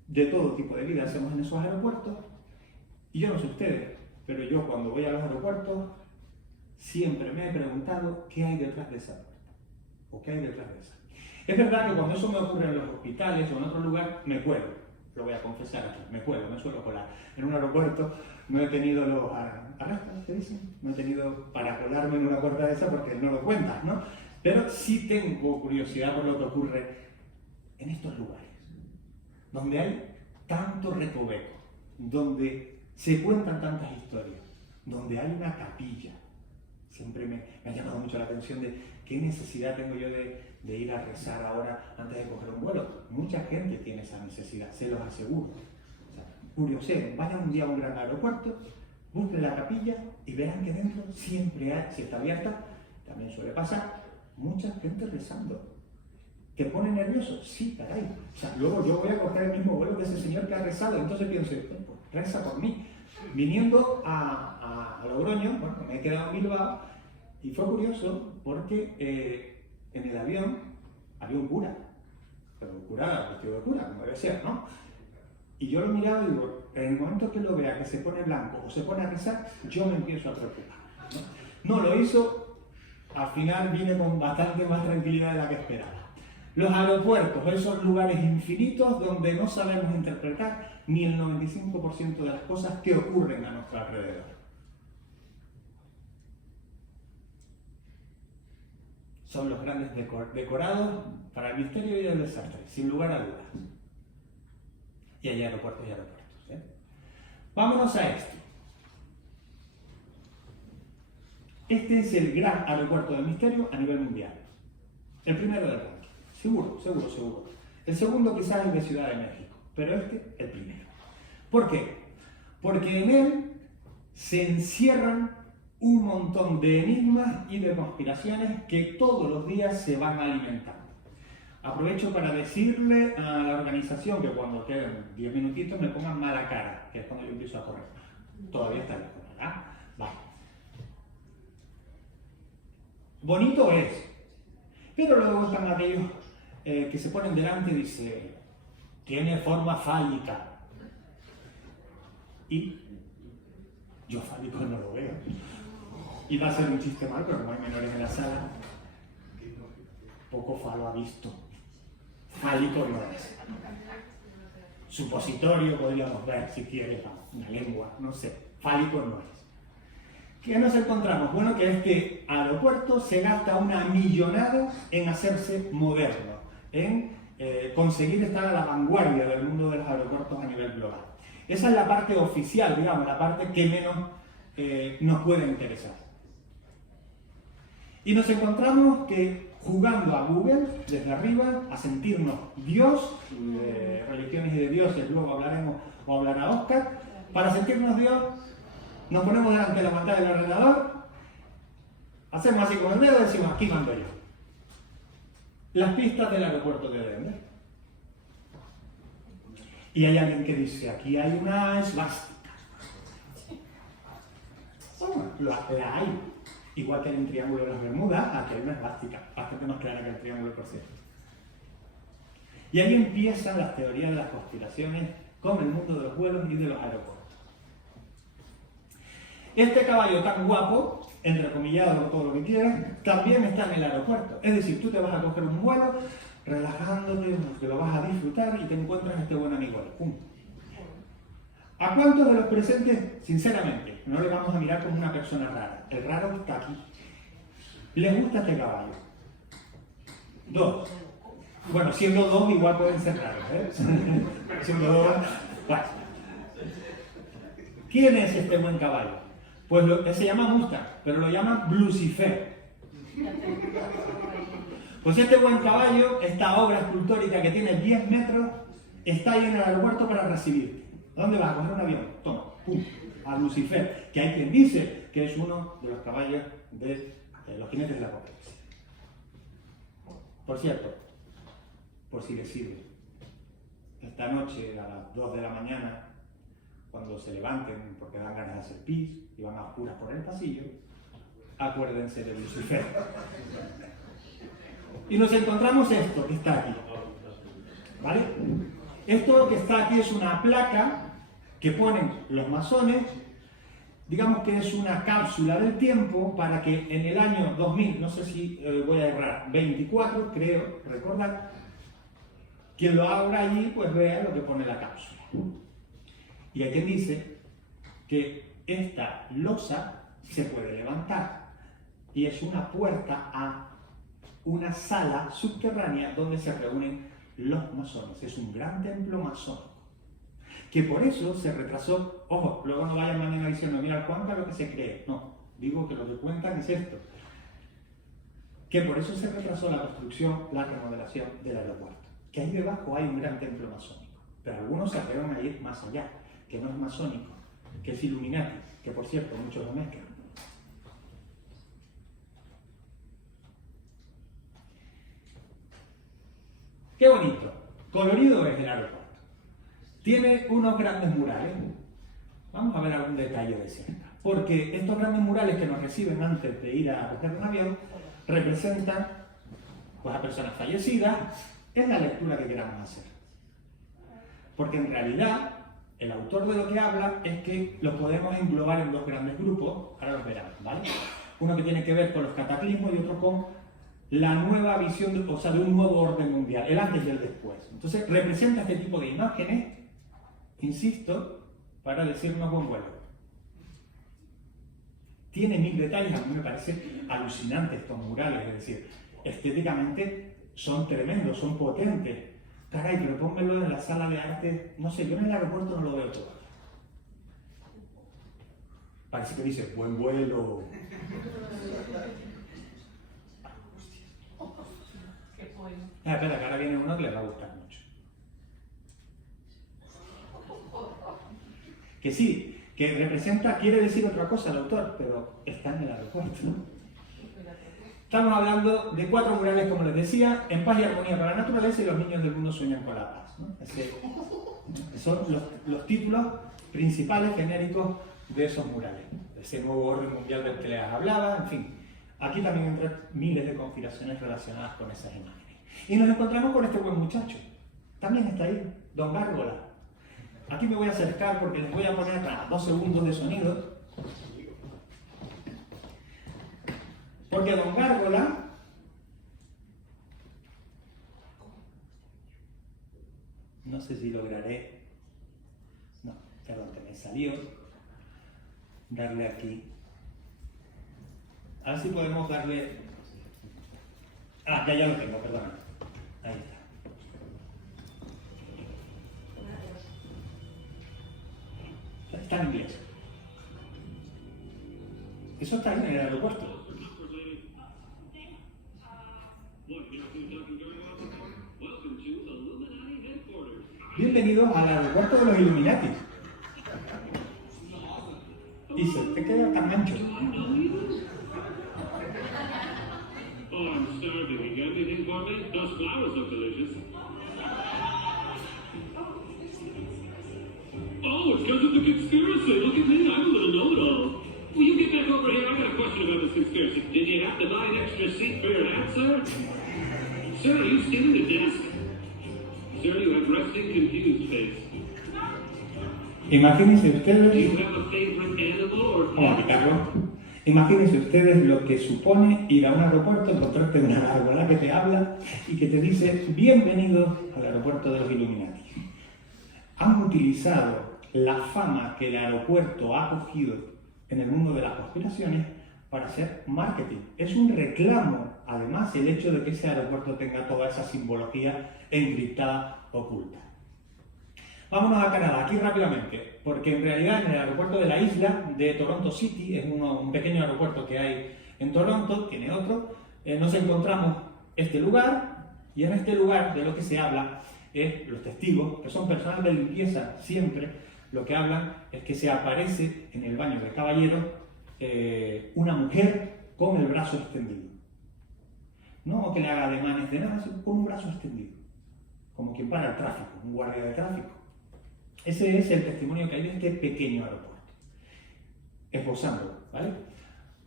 de todo tipo de vida hacemos en esos aeropuertos. Y yo no sé ustedes, pero yo cuando voy a los aeropuertos siempre me he preguntado qué hay detrás de esa puerta o qué hay detrás de esa. Es verdad que cuando eso me ocurre en los hospitales o en otro lugar, me cuelo. Lo voy a confesar aquí, me cuelo, me suelo colar. En un aeropuerto no he tenido los arrestos, ¿qué dicen? No he tenido para colarme en una puerta de esa porque no lo cuentas, ¿no? Pero sí tengo curiosidad por lo que ocurre en estos lugares, donde hay tanto recoveco, donde se cuentan tantas historias, donde hay una capilla. Siempre me ha llamado mucho la atención de qué necesidad tengo yo de ir a rezar ahora antes de coger un vuelo. Mucha gente tiene esa necesidad, se los aseguro. O sea, curiosen, vayan un día a un gran aeropuerto, busquen la capilla y verán que dentro siempre hay, si está abierta, también suele pasar, mucha gente rezando. ¿Te pone nervioso? Sí, caray. O sea, luego yo voy a coger el mismo vuelo que ese señor que ha rezado, entonces pienso, pues, reza por mí. Viniendo a Logroño, bueno, me he quedado en Bilbao y fue curioso porque en el avión había un cura, pero un cura vestido de cura, como debe ser, ¿no? Y yo lo miraba y digo, en el momento que lo vea que se pone blanco o se pone a rezar, yo me empiezo a preocupar, ¿no? No lo hizo, al final vine con bastante más tranquilidad de la que esperaba. Los aeropuertos, esos lugares infinitos donde no sabemos interpretar ni el 95% de las cosas que ocurren a nuestro alrededor. Son los grandes decorados para el misterio y el desastre, sin lugar a dudas. Y hay aeropuertos y aeropuertos. Vámonos a esto. Este es el gran aeropuerto del misterio a nivel mundial. El primero del ranking. Seguro, seguro, seguro. El segundo quizás es el de Ciudad de México, pero este, el primero. ¿Por qué? Porque en él se encierran un montón de enigmas y de conspiraciones que todos los días se van alimentando. Aprovecho para decirle a la organización que cuando queden 10 minutitos me pongan mala cara, que es cuando yo empiezo a correr. Todavía está lejos, ¿verdad? Vale. Bonito es, pero luego están aquellos que se ponen delante y dicen, tiene forma fálica. Y yo fálico no lo veo. Y va a ser un chiste mal, pero como hay menores en la sala, poco falo ha visto. Fálico no es. Supositorio podríamos ver, si quieres, una lengua, no sé. Fálico no es. ¿Qué nos encontramos? Bueno, que este aeropuerto se gasta una millonada en hacerse moderno, en conseguir estar a la vanguardia del mundo de los aeropuertos a nivel global. Esa es la parte oficial, digamos, la parte que menos nos puede interesar. Y nos encontramos que jugando a Google, desde arriba, a sentirnos Dios, de religiones y de dioses, luego hablaremos o hablará Oscar, para sentirnos Dios, nos ponemos delante de la pantalla del ordenador, hacemos así con el dedo y decimos, aquí mando yo. Las pistas del aeropuerto de Denver. Y hay alguien que dice, aquí hay una esvástica. Bueno, la hay. Igual que hay un triángulo de las Bermudas, aquí hay una esvástica, bastante más clara que el triángulo, por cierto. Y ahí empiezan las teorías de las conspiraciones con el mundo de los vuelos y de los aeropuertos. Este caballo tan guapo, entrecomillado o todo lo que quieras, también está en el aeropuerto. Es decir, tú te vas a coger un vuelo, relajándote, te lo vas a disfrutar y te encuentras a este buen amigo ahí. ¡Pum! ¿A cuántos de los presentes, sinceramente, no le vamos a mirar como una persona rara? El raro está aquí. ¿Les gusta este caballo? 2. Bueno, siendo 2 igual pueden ser raros, ¿eh? Siendo 2, bueno. ¿Quién es este buen caballo? Pues se llama Mustang, pero lo llaman Lucifer. Pues este buen caballo, esta obra escultórica que tiene 10 metros, está ahí en el aeropuerto para recibirte. ¿A dónde vas? A coger un avión. Toma, pum, a Lucifer, que hay quien dice que es uno de los caballos de los jinetes de la Apocalipsis. Por cierto, por si les sirve, esta noche a las 2 de la mañana, cuando se levanten porque dan ganas de hacer pis y van a oscuras por el pasillo, acuérdense de Lucifer. Y nos encontramos esto que está aquí, ¿vale? Esto que está aquí es una placa que ponen los masones, digamos que es una cápsula del tiempo para que en el año 2000, no sé si voy a errar, 24, creo, recordar, quien lo abra allí pues vea lo que pone la cápsula. Y hay quien dice que esta losa se puede levantar y es una puerta a una sala subterránea donde se reúnen los masones. Es un gran templo masónico. Que por eso se retrasó. Ojo, luego no vayan mañana diciendo, mira, Juanca lo que se cree. No, digo que lo que cuentan es esto. Que por eso se retrasó la construcción, la remodelación del aeropuerto. Que ahí debajo hay un gran templo masónico. Pero algunos se atreven a ir más allá, que no es masónico, que es Illuminati, que por cierto muchos lo mezclan. Qué bonito, colorido es el aeropuerto. Tiene unos grandes murales. Vamos a ver algún detalle de cerca. Porque estos grandes murales que nos reciben antes de ir a coger un avión representan pues, a personas fallecidas. Es la lectura que queramos hacer. Porque en realidad el autor de lo que habla es que los podemos englobar en dos grandes grupos. Ahora los verán, ¿vale? Uno que tiene que ver con los cataclismos y otro con la nueva visión, de un nuevo orden mundial, el antes y el después. Entonces representa este tipo de imágenes, insisto, para decirnos buen vuelo. Tiene 1000 detalles, a mí me parece alucinante estos murales, es decir, estéticamente son tremendos, son potentes. Caray, pero pónmelo en la sala de arte, no sé, yo en el aeropuerto no lo veo todo. Parece que dice, buen vuelo. Espera, que ahora viene uno que les va a gustar mucho. Que sí, que representa, quiere decir otra cosa el autor, pero está en el aeropuerto, ¿no? Estamos hablando de 4 murales, como les decía, en paz y armonía para la naturaleza y los niños del mundo sueñan con la paz, ¿no? Son los títulos principales genéricos de esos murales, de ese nuevo orden mundial del que les hablaba, en fin. Aquí también entran miles de conspiraciones relacionadas con esas imágenes. Y nos encontramos con este buen muchacho. También está ahí, Don Gárgola. Aquí me voy a acercar porque les voy a poner 2 segundos de sonido. Porque Don Gárgola no sé si lograré. No, perdón, que me salió. Darle aquí. A ver si podemos darle. Ah, ya lo tengo, perdón. Ahí está. Está en inglés. Eso está ahí en el aeropuerto. Bienvenidos al aeropuerto de los Illuminati. Y se te queda tan ancho. Oh, I'm starving. You got anything for me? Those flowers look delicious. Oh, it's because of the conspiracy. Look at me. I'm a little know-it-all. Will you get back over here? I got a question about this conspiracy. Did you have to buy an extra seat for your hat, sir? Sir, are you stealing the desk? Sir, you have resting, confused face. Imagínense ustedes. Do you have a favorite animal or Vamos a quitarlo. Imagínense ustedes lo que supone ir a un aeropuerto, encontrarte una gárgola que te habla y que te dice bienvenido al aeropuerto de los Illuminati. Han utilizado la fama que el aeropuerto ha cogido en el mundo de las conspiraciones para hacer marketing. Es un reclamo, además, el hecho de que ese aeropuerto tenga toda esa simbología encriptada, oculta. Vámonos a Canadá, aquí rápidamente, porque en realidad en el aeropuerto de la isla de Toronto City, es un pequeño aeropuerto que hay en Toronto, tiene otro, nos encontramos este lugar, y en este lugar de lo que se habla es los testigos, que son personal de limpieza siempre, lo que hablan es que se aparece en el baño de caballeros una mujer con el brazo extendido. No que le haga ademanes de nada, sino con un brazo extendido, como quien para el tráfico, un guardia de tráfico. Ese es el testimonio que hay de este pequeño aeropuerto. Esbozándolo, ¿vale?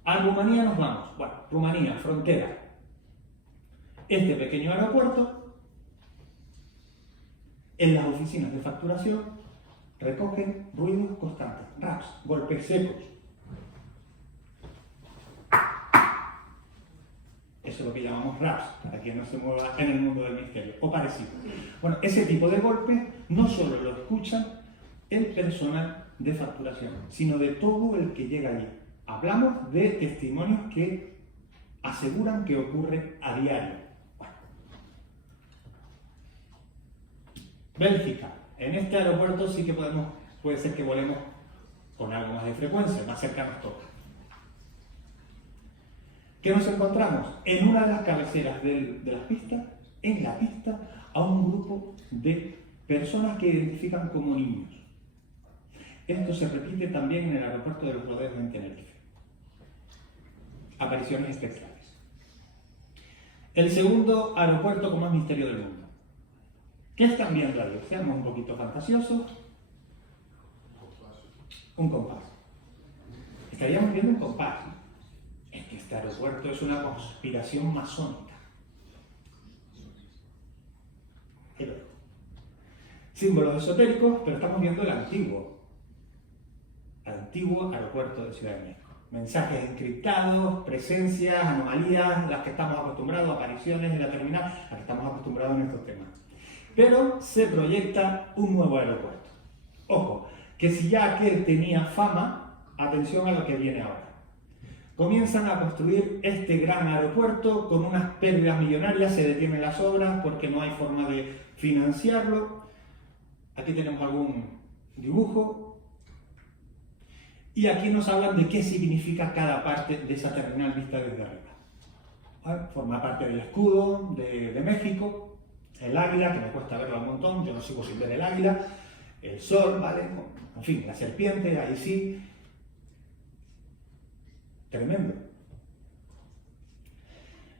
A Rumanía nos vamos. Bueno, Rumanía, frontera. Este pequeño aeropuerto, en las oficinas de facturación, recogen ruidos constantes, raps, golpes secos. Eso es lo que llamamos raps, para quien no se mueva en el mundo del misterio, o parecido. Bueno, ese tipo de golpes no solo lo escuchan el personal de facturación, sino de todo el que llega allí. Hablamos de testimonios que aseguran que ocurre a diario. Bueno. Bélgica. En este aeropuerto sí que puede ser que volemos con algo más de frecuencia, más cercanos todos. ¿Qué nos encontramos? En una de las cabeceras de las pistas, en la pista, a un grupo de personas que identifican como niños. Esto se repite también en el aeropuerto de los Rodeos en Tenerife. Apariciones espectrales. El segundo aeropuerto con más misterio del mundo. ¿Qué están viendo ahí? Seamos un poquito fantasiosos. Un compás. Estaríamos viendo un compás. Es que este aeropuerto es una conspiración masónica. Símbolos esotéricos, pero estamos viendo el antiguo aeropuerto de Ciudad de México. Mensajes encriptados, presencias, anomalías, las que estamos acostumbrados, apariciones en la terminal, las que estamos acostumbrados en estos temas. Pero se proyecta un nuevo aeropuerto. Ojo, que si ya aquel tenía fama, atención a lo que viene ahora. Comienzan a construir este gran aeropuerto con unas pérdidas millonarias, se detienen las obras porque no hay forma de financiarlo. Aquí tenemos algún dibujo. Y aquí nos hablan de qué significa cada parte de esa terminal vista desde arriba. ¿Vale? Forma parte del escudo de México, el águila, que me cuesta verlo un montón, yo no sigo sin ver el águila, el sol, ¿vale? En fin, la serpiente, ahí sí. Tremendo.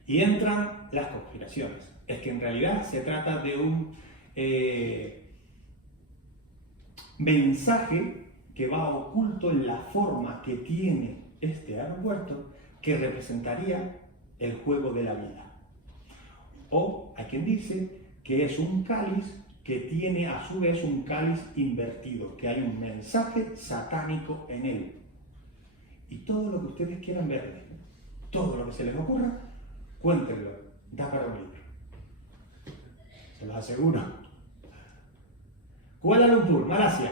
Y entran las conspiraciones. Es que en realidad se trata de un mensaje que va oculto en la forma que tiene este aeropuerto, que representaría el juego de la vida. O hay quien dice que es un cáliz que tiene a su vez un cáliz invertido, que hay un mensaje satánico en él. Y todo lo que ustedes quieran verle, todo lo que se les ocurra, cuéntenlo, da para un libro. Se los aseguro. Kuala Lumpur, Malasia.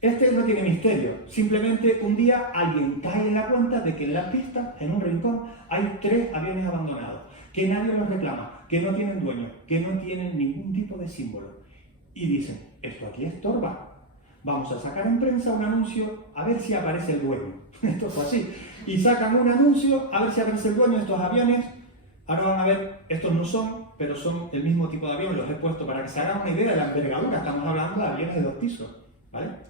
Este no tiene misterio, simplemente un día alguien cae en la cuenta de que en la pista, en un rincón, hay 3 aviones abandonados, que nadie los reclama, que no tienen dueño, que no tienen ningún tipo de símbolo. Y dicen, esto aquí estorba. Vamos a sacar en prensa un anuncio a ver si aparece el dueño. Esto fue así. Y sacan un anuncio a ver si aparece el dueño de estos aviones. Ahora van a ver, estos no son, pero son el mismo tipo de avión. Los he puesto para que se hagan una idea de la envergadura. Estamos hablando de aviones de 2 pisos, ¿vale?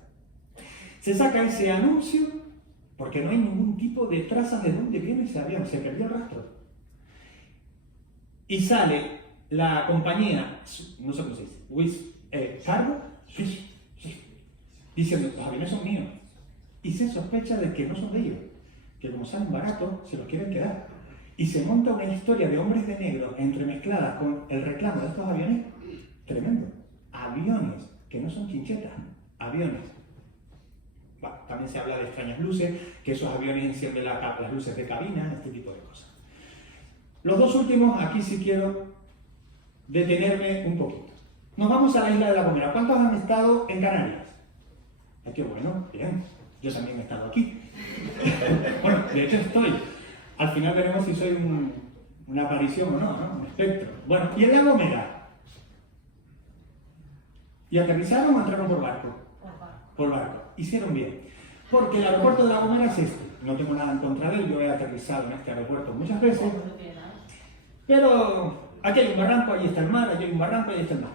Se saca ese anuncio porque no hay ningún tipo de trazas de dónde viene ese avión. Se perdió el rastro. Y sale la compañía, no sé cómo se dice, Cargo, diciendo, los aviones son míos. Y se sospecha de que no son de ellos, que como salen baratos, se los quieren quedar. Y se monta una historia de hombres de negro entremezclada con el reclamo de estos aviones, tremendo. Aviones, que no son chinchetas, aviones. Bueno, también se habla de extrañas luces, que esos aviones encienden las luces de cabina, este tipo de cosas. Los 2 últimos, aquí sí quiero detenerme un poquito. Nos vamos a la isla de La Gomera. ¿Cuántos han estado en Canarias? Ay, qué bueno, bien. Yo también he estado aquí. Bueno, de hecho estoy. Al final veremos si soy una aparición o no, ¿no? Un espectro. Bueno, ¿y en La Gomera? ¿Y aterrizaron o entraron por barco? Por barco. Hicieron bien. Porque el aeropuerto de La Gomera es este. No tengo nada en contra de él, yo he aterrizado en este aeropuerto muchas veces. Pero aquí hay un barranco, ahí está el mar, allí hay un barranco, ahí está el mar.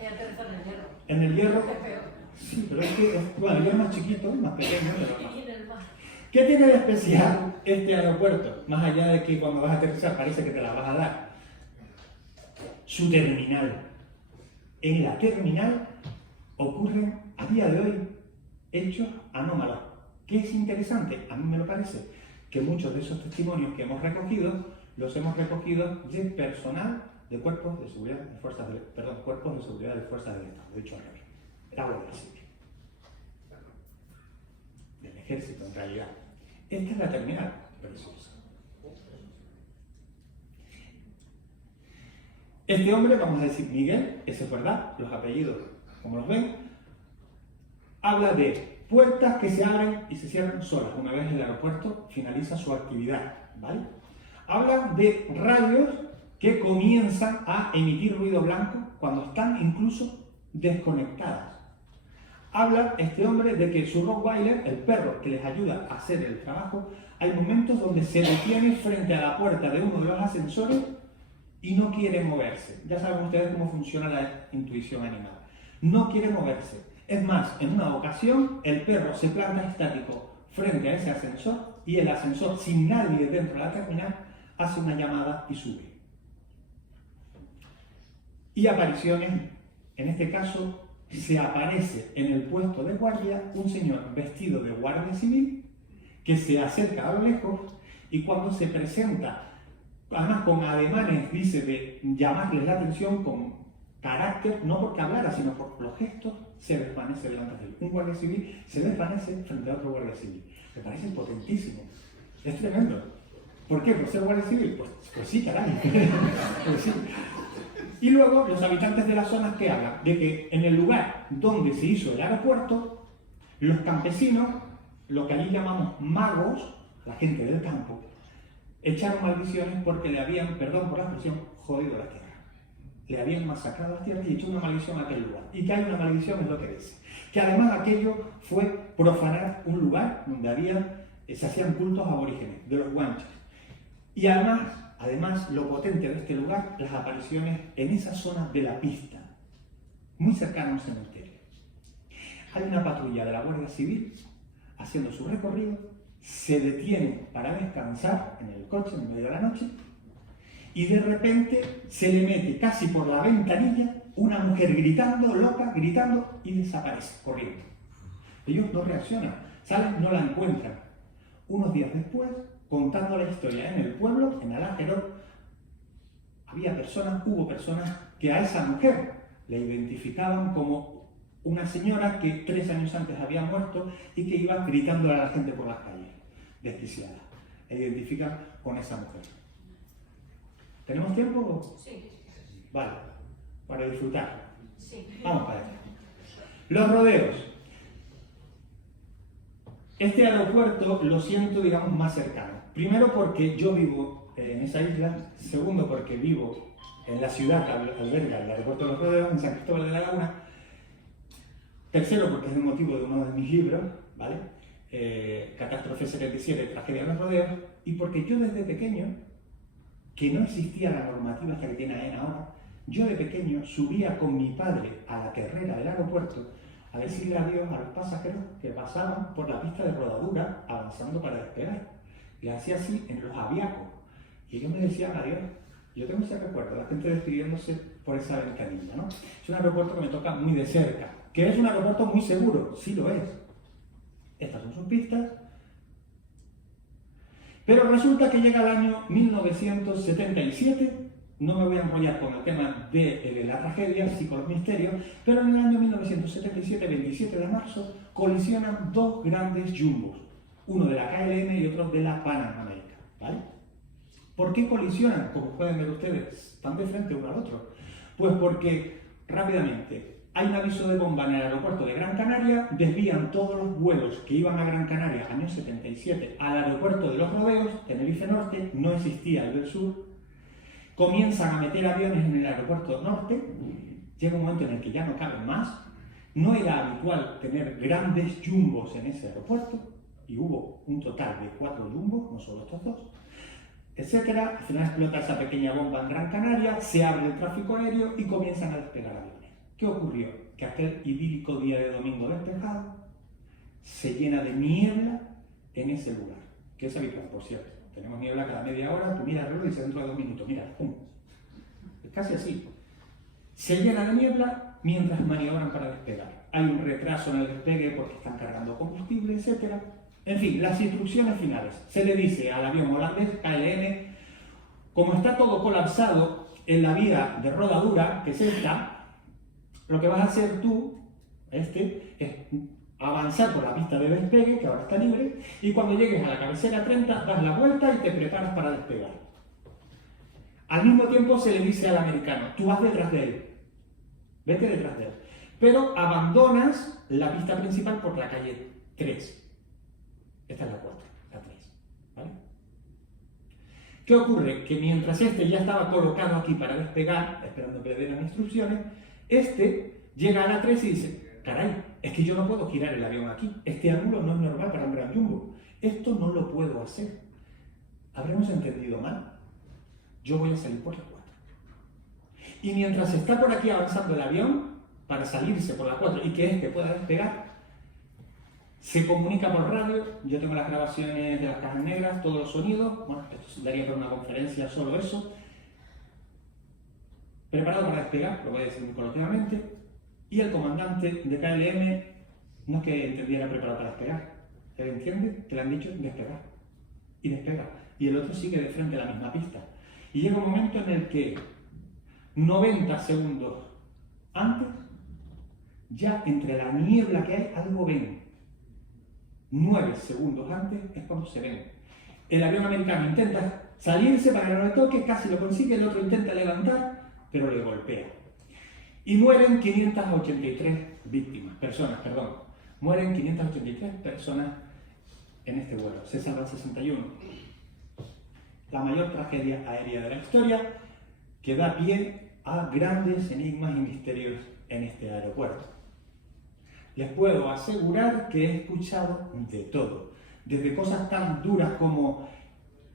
¿Y aterrizar en el hierro? En el hierro. Es peor. Sí, pero es que, bueno, el hierro es más chiquito, más pequeño, pero no. Y en el mar. ¿Qué tiene de especial este aeropuerto? Más allá de que cuando vas a aterrizar parece que te la vas a dar. Su terminal. En la terminal ocurren a día de hoy, hechos anómalos. ¿Qué es interesante? A mí me lo parece que muchos de esos testimonios que hemos recogido, los hemos recogido de personal de cuerpos de seguridad de fuerzas de, cuerpos de seguridad de fuerzas del Estado, de hecho al revés, la Guardia Civil, del Ejército en realidad. Esta es la terminal preciosa. Este hombre, vamos a decir Miguel, eso es verdad, los apellidos, como los ven, habla de puertas que se abren y se cierran solas una vez el aeropuerto finaliza su actividad, ¿vale? Habla de radios que comienzan a emitir ruido blanco cuando están incluso desconectadas. Habla este hombre de que su Rottweiler, el perro que les ayuda a hacer el trabajo, hay momentos donde se detiene frente a la puerta de uno de los ascensores y no quiere moverse. Ya saben ustedes cómo funciona la intuición animal. No quiere moverse. Es más, en una ocasión, el perro se planta estático frente a ese ascensor y el ascensor, sin nadie dentro de la terminal, hace una llamada y sube. Y apariciones, en este caso, se aparece en el puesto de guardia un señor vestido de guardia civil que se acerca a lo lejos y cuando se presenta, además con ademanes, dice, de llamarles la atención con carácter, no porque hablara, sino por los gestos, se desvanece delante de él. Un guardia civil se desvanece frente a otro guardia civil. Me parece potentísimo. Es tremendo. ¿Por qué? ¿Por ser guardia civil? Pues sí, caray. Pues sí. Y luego los habitantes de las zonas que hablan de que en el lugar donde se hizo el aeropuerto, los campesinos, lo que allí llamamos magos, la gente del campo, echaron maldiciones porque le habían, perdón por la expresión, jodido la tierra. Le habían masacrado las tierras y echó una maldición a aquel lugar. Y que hay una maldición es lo que dice. Que además aquello fue profanar un lugar donde se hacían cultos aborígenes, de los guanches. Y además, lo potente de este lugar, las apariciones en esa zona de la pista, muy cercana a un cementerio. Hay una patrulla de la Guardia Civil haciendo su recorrido, se detiene para descansar en el coche en medio de la noche y de repente se le mete casi por la ventanilla una mujer gritando, loca, gritando y desaparece, corriendo. Ellos no reaccionan, salen, no la encuentran. Unos días después, contando la historia en el pueblo, en Alájero, hubo personas que a esa mujer le identificaban como una señora que 3 años antes había muerto y que iba gritando a la gente por las calles, desquiciada. Le identifican con esa mujer. ¿Tenemos tiempo? Sí. Vale, para disfrutar. Sí. Vamos para allá. Los rodeos. Este aeropuerto lo siento, digamos, más cercano. Primero porque yo vivo en esa isla. Segundo porque vivo en la ciudad que alberga el aeropuerto de los rodeos, en San Cristóbal de la Laguna. Tercero porque es el motivo de uno de mis libros, ¿vale? Catástrofe 77, Tragedia de los rodeos. Y porque yo desde pequeño, que no existía la normativa esta que tiene AENA ahora, yo de pequeño subía con mi padre a la terrera del aeropuerto a decirle adiós a los pasajeros que pasaban por la pista de rodadura avanzando para despegar. Y hacía así en los aviacos. Y ellos me decían adiós. Yo tengo ese recuerdo, la gente despidiéndose por esa ventanilla, ¿no? Es un aeropuerto que me toca muy de cerca. ¿Que es un aeropuerto muy seguro? Sí lo es. Estas son sus pistas. Pero resulta que llega el año 1977, no me voy a enrollar con el tema de la tragedia, sí con los misterios, pero en el año 1977, 27 de marzo, colisionan 2 grandes jumbos, uno de la KLM y otro de la Pan American, ¿vale? ¿Por qué colisionan? Como pueden ver ustedes, están de frente uno al otro. Pues porque, rápidamente, hay un aviso de bomba en el aeropuerto de Gran Canaria, desvían todos los vuelos que iban a Gran Canaria, año 77, al aeropuerto de Los Rodeos, Tenerife Norte, no existía el del sur, comienzan a meter aviones en el aeropuerto norte, llega un momento en el que ya no caben más, no era habitual tener grandes jumbos en ese aeropuerto, y hubo un total de 4 jumbos, no solo estos 2, etcétera. Al final explota esa pequeña bomba en Gran Canaria, se abre el tráfico aéreo y comienzan a despegar aviones. ¿Qué ocurrió? Que aquel idílico día de domingo despejado se llena de niebla en ese lugar, que es habitual, por cierto. Tenemos niebla cada media hora, tú miras el reloj y dices dentro de 2 minutos, mira, ¡pum! Es casi así. Se llena de niebla mientras maniobran para despegar. hay un retraso en el despegue porque están cargando combustible, etc. En fin, las instrucciones finales. Se le dice al avión holandés KLM, como está todo colapsado en la vía de rodadura, que es esta, lo que vas a hacer tú, es avanzar por la pista de despegue, que ahora está libre, y cuando llegues a la cabecera 30, das la vuelta y te preparas para despegar. Al mismo tiempo se le dice al americano, tú vas detrás de él, vete detrás de él, pero abandonas la pista principal por la calle 3. Esta es la 4, la 3, ¿vale? ¿Qué ocurre? Que mientras este ya estaba colocado aquí para despegar, esperando que le dieran instrucciones, este llega a la 3 y dice, caray, es que yo no puedo girar el avión aquí, este ángulo no es normal para un gran jumbo, esto no lo puedo hacer. ¿Habremos entendido mal? Yo voy a salir por la 4. Y mientras está por aquí avanzando el avión, para salirse por la 4 y que este pueda despegar, se comunica por radio, yo tengo las grabaciones de las cajas negras, todos los sonidos, bueno, esto daría para una conferencia solo eso, preparado para despegar, lo voy a decir muy coloquialmente, y el comandante de KLM no es que entendiera preparado para despegar, él entiende que le han dicho despegar, y despega, y el otro sigue de frente a la misma pista. Y llega un momento en el que 90 segundos antes, ya entre la niebla que hay, algo ven. 9 segundos antes es cuando se ven. El avión americano intenta salirse para que no le toque, casi lo consigue, el otro intenta levantar, pero le golpea. Y mueren 583 Mueren 583 personas en este vuelo. Se salvan 61. La mayor tragedia aérea de la historia que da pie a grandes enigmas y misterios en este aeropuerto. Les puedo asegurar que he escuchado de todo, desde cosas tan duras como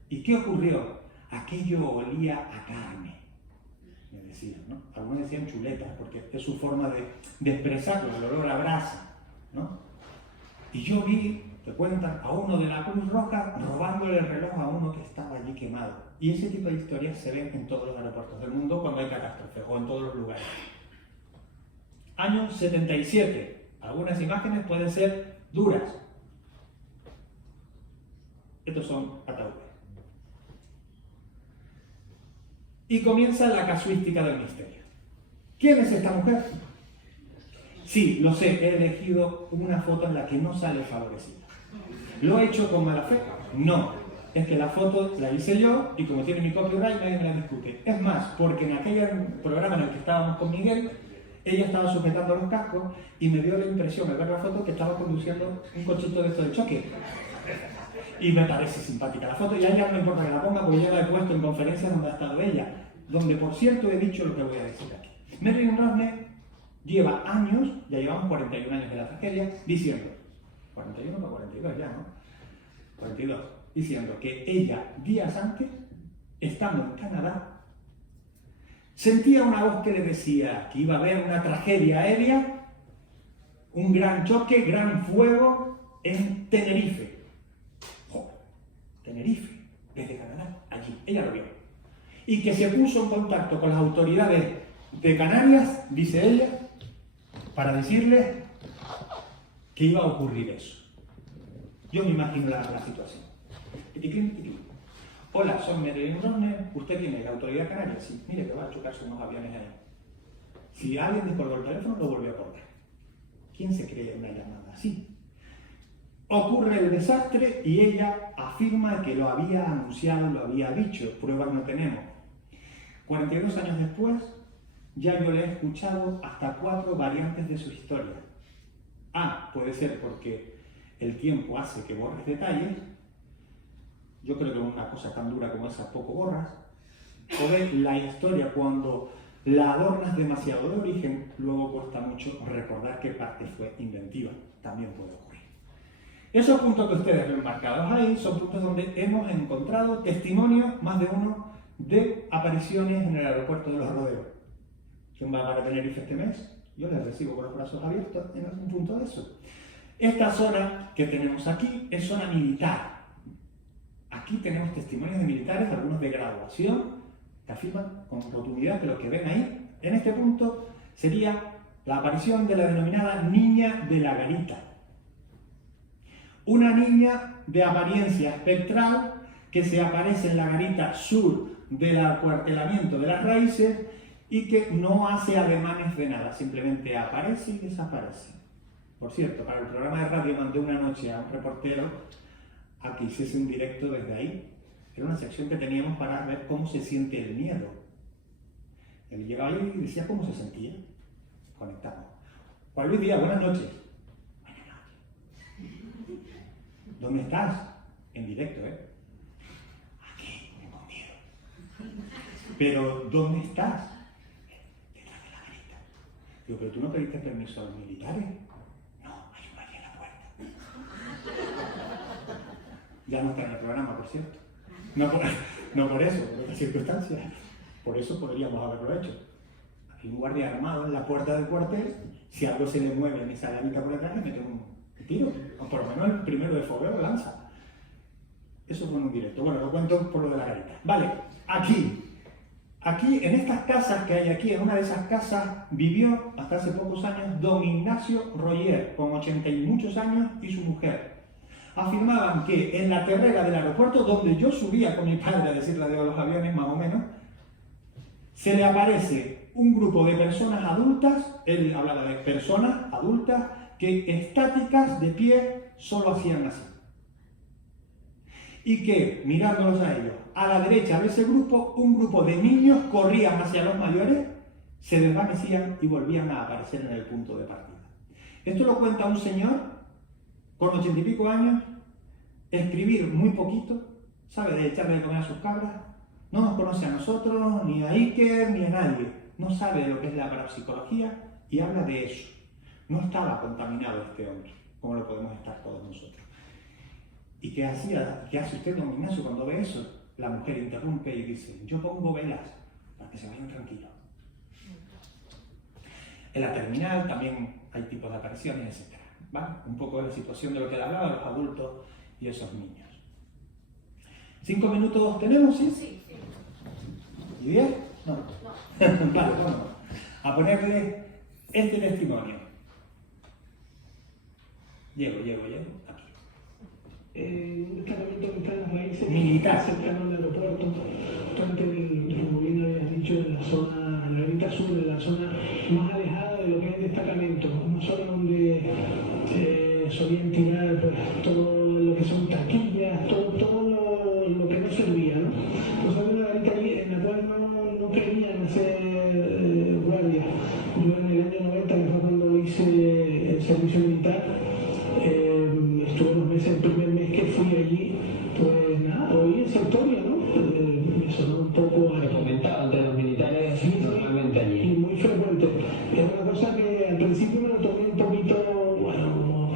¿y qué ocurrió? Aquello olía a carne, me decían, ¿no? Algunos decían chuletas, porque es su forma de expresarlo, el olor a brasa, ¿no? Y yo vi, te cuentan, a uno de la Cruz Roja robándole el reloj a uno que estaba allí quemado. Y ese tipo de historias se ven en todos los aeropuertos del mundo cuando hay catástrofes, o en todos los lugares. Año 77. Algunas imágenes pueden ser duras. Estos son ataúdes. Y comienza la casuística del misterio. ¿Quién es esta mujer? Sí, lo sé, he elegido una foto en la que no sale favorecida. ¿Lo he hecho con mala fe? No. Es que la foto la hice yo y como tiene mi copyright nadie me la discute. Es más, porque en aquel programa en el que estábamos con Miguel, ella estaba sujetando los cascos y me dio la impresión al ver la foto que estaba conduciendo un cochito de esto de choque. Y me parece simpática la foto y a ella no me importa que la ponga porque ya la he puesto en conferencias donde ha estado ella, donde por cierto he dicho lo que voy a decir aquí. Marilyn Rusne lleva años, ya llevamos 41 años de la tragedia, diciendo, 41 para 42 ya, ¿no? 42, diciendo que ella días antes, estando en Canadá, sentía una voz que le decía que iba a haber una tragedia aérea, un gran choque, gran fuego en Tenerife. ¡Joder! Tenerife, desde Canadá, allí. Ella lo vio. Y que se puso en contacto con las autoridades de Canarias, dice ella, para decirles que iba a ocurrir eso. Yo me imagino la situación. Hola, soy Marilyn Rusne. ¿Usted quién es? ¿La autoridad canaria? Sí, mire que va a chocarse unos aviones ahí. Si alguien descolgó el teléfono, lo volvió a colgar. ¿Quién se cree una llamada así? Ocurre el desastre y ella afirma que lo había anunciado, lo había dicho. Pruebas no tenemos. 42 años después, ya yo le he escuchado hasta 4 variantes de su historia. Puede ser porque el tiempo hace que borres detalles. Yo creo que una cosa tan dura como esa poco borras. O ves la historia cuando la adornas demasiado de origen, luego cuesta mucho recordar qué parte fue inventiva. También puede ocurrir. Esos puntos que ustedes ven marcados ahí son puntos donde hemos encontrado testimonios, más de uno, de apariciones en el aeropuerto de Los Rodeos. ¿Quién va para Tenerife este mes? Yo les recibo con los brazos abiertos en algún punto de eso. Esta zona que tenemos aquí es zona militar. Aquí tenemos testimonios de militares, algunos de graduación, que afirman con rotundidad que lo que ven ahí, en este punto, sería la aparición de la denominada Niña de la Garita. Una niña de apariencia espectral que se aparece en la garita sur del acuartelamiento de las raíces y que no hace ademanes de nada, simplemente aparece y desaparece. Por cierto, para el programa de radio mandé una noche a un reportero a que hiciese un directo desde ahí. Era una sección que teníamos para ver cómo se siente el miedo. Él llegaba ahí y decía cómo se sentía. Conectamos. Juan Luis Díaz, buenas noches. Buenas noches. ¿Dónde estás? En directo, ¿eh? Aquí, tengo miedo. Pero, ¿dónde estás? Detrás de la garita. Digo, pero tú no pediste permiso a los militares. No, hay uno allí en la puerta. Ya no está en el programa, por cierto. No por eso, por otras circunstancias. Por eso podríamos haberlo hecho. Hay un guardia armado en la puerta del cuartel. Si algo se le mueve en esa garita por atrás, le mete un tiro. O por lo menos el primero de fogueo lanza. Eso fue en un directo. Bueno, lo cuento por lo de la garita. Vale, aquí, en estas casas que hay aquí, en una de esas casas, vivió hasta hace pocos años don Ignacio Royer, con 80 y muchos años, y su mujer. Afirmaban que en la terrera del aeropuerto, donde yo subía con mi padre a decirle adiós a los aviones, más o menos, se le aparece un grupo de personas adultas, él hablaba de personas adultas, que estáticas, de pie, solo hacían así. Y que, mirándolos a ellos, a la derecha de ese grupo, un grupo de niños corrían hacia los mayores, se desvanecían y volvían a aparecer en el punto de partida. Esto lo cuenta un señor con 80 y pico años, escribir muy poquito, sabe de echarle de comer a sus cabras, no nos conoce a nosotros, ni a Iker, ni a nadie, no sabe de lo que es la parapsicología y habla de eso. No estaba contaminado este hombre, como lo podemos estar todos nosotros. ¿Y qué hace usted, don Ignacio, cuando ve eso? La mujer interrumpe y dice, yo pongo velas para que se vayan tranquilos. En la terminal también hay tipos de apariciones, etc. ¿Vale? Un poco de la situación de lo que hablaba, los adultos y esos niños. 5 minutos tenemos, ¿sí? Sí. ¿Y 10? No. Vale, bueno, a ponerle este testimonio. Llego, aquí. Un destacamento que está en las raíces Militar. cercano al aeropuerto, tanto como bien habías dicho, en la zona, en la garita sur, en la zona más alejada de lo que es el destacamento, una zona donde solían tirar pues, todo lo que son taquillas, todo lo que no servía, ¿no? Pues había una garita allí en la cual no querían hacer guardia. Yo en el año 90, que fue cuando hice el servicio militar, estuve unos meses, el primer mes que fui allí, pues nada, oí esa historia, ¿no? Me sonó un poco... Me comentaban de los militares normalmente allí. Y muy frecuente. Es una cosa que al principio me lo tomé un poquito, bueno,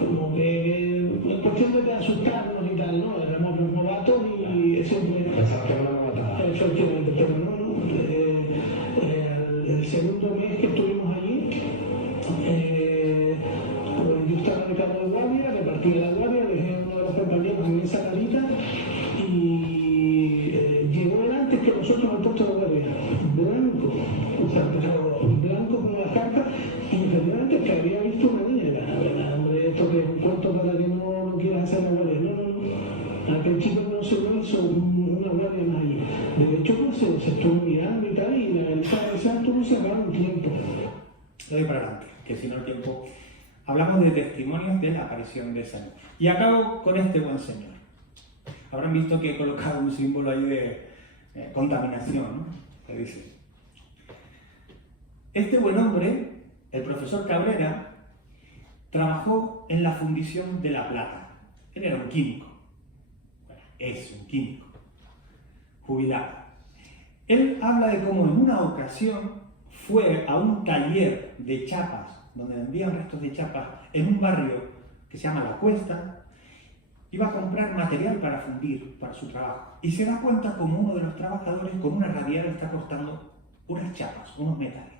como que en cuestión de asustarnos y tal, ¿no? Éramos los novatos y siempre... Pensaba que no me mataba. Efectivamente, pero no. El segundo mes que estuvimos allí, pues yo estaba de cabo de guardia, repartí la guardia, dejé a uno de los compañeros en esa garita y llegó él antes que nosotros al puesto de guardia, blanco, o sea, pero blanco con la carta, y efectivamente que había visto una niña, hombre, esto que es un cuento para que no quieras hacer la guardia, no, aquel chico no se lo hizo una guardia más allí. De hecho, pues se estuvo mirando y tal, y la garita esa estuvo cerrada un tiempo. Le doy para adelante, que si no el tiempo... Hablamos de testimonios de la aparición de esa niña. Y acabo con este buen señor. Habrán visto que he colocado un símbolo ahí de contaminación, ¿no? Que dice, este buen hombre, el profesor Cabrera, trabajó en la fundición de La Plata. Él era un químico. Bueno, es un químico. Jubilado. Él habla de cómo en una ocasión fue a un taller de chapas, donde vendían restos de chapas, en un barrio que se llama La Cuesta, iba a comprar material para fundir, para su trabajo. Y se da cuenta como uno de los trabajadores con una radial está cortando unas chapas, unos metales.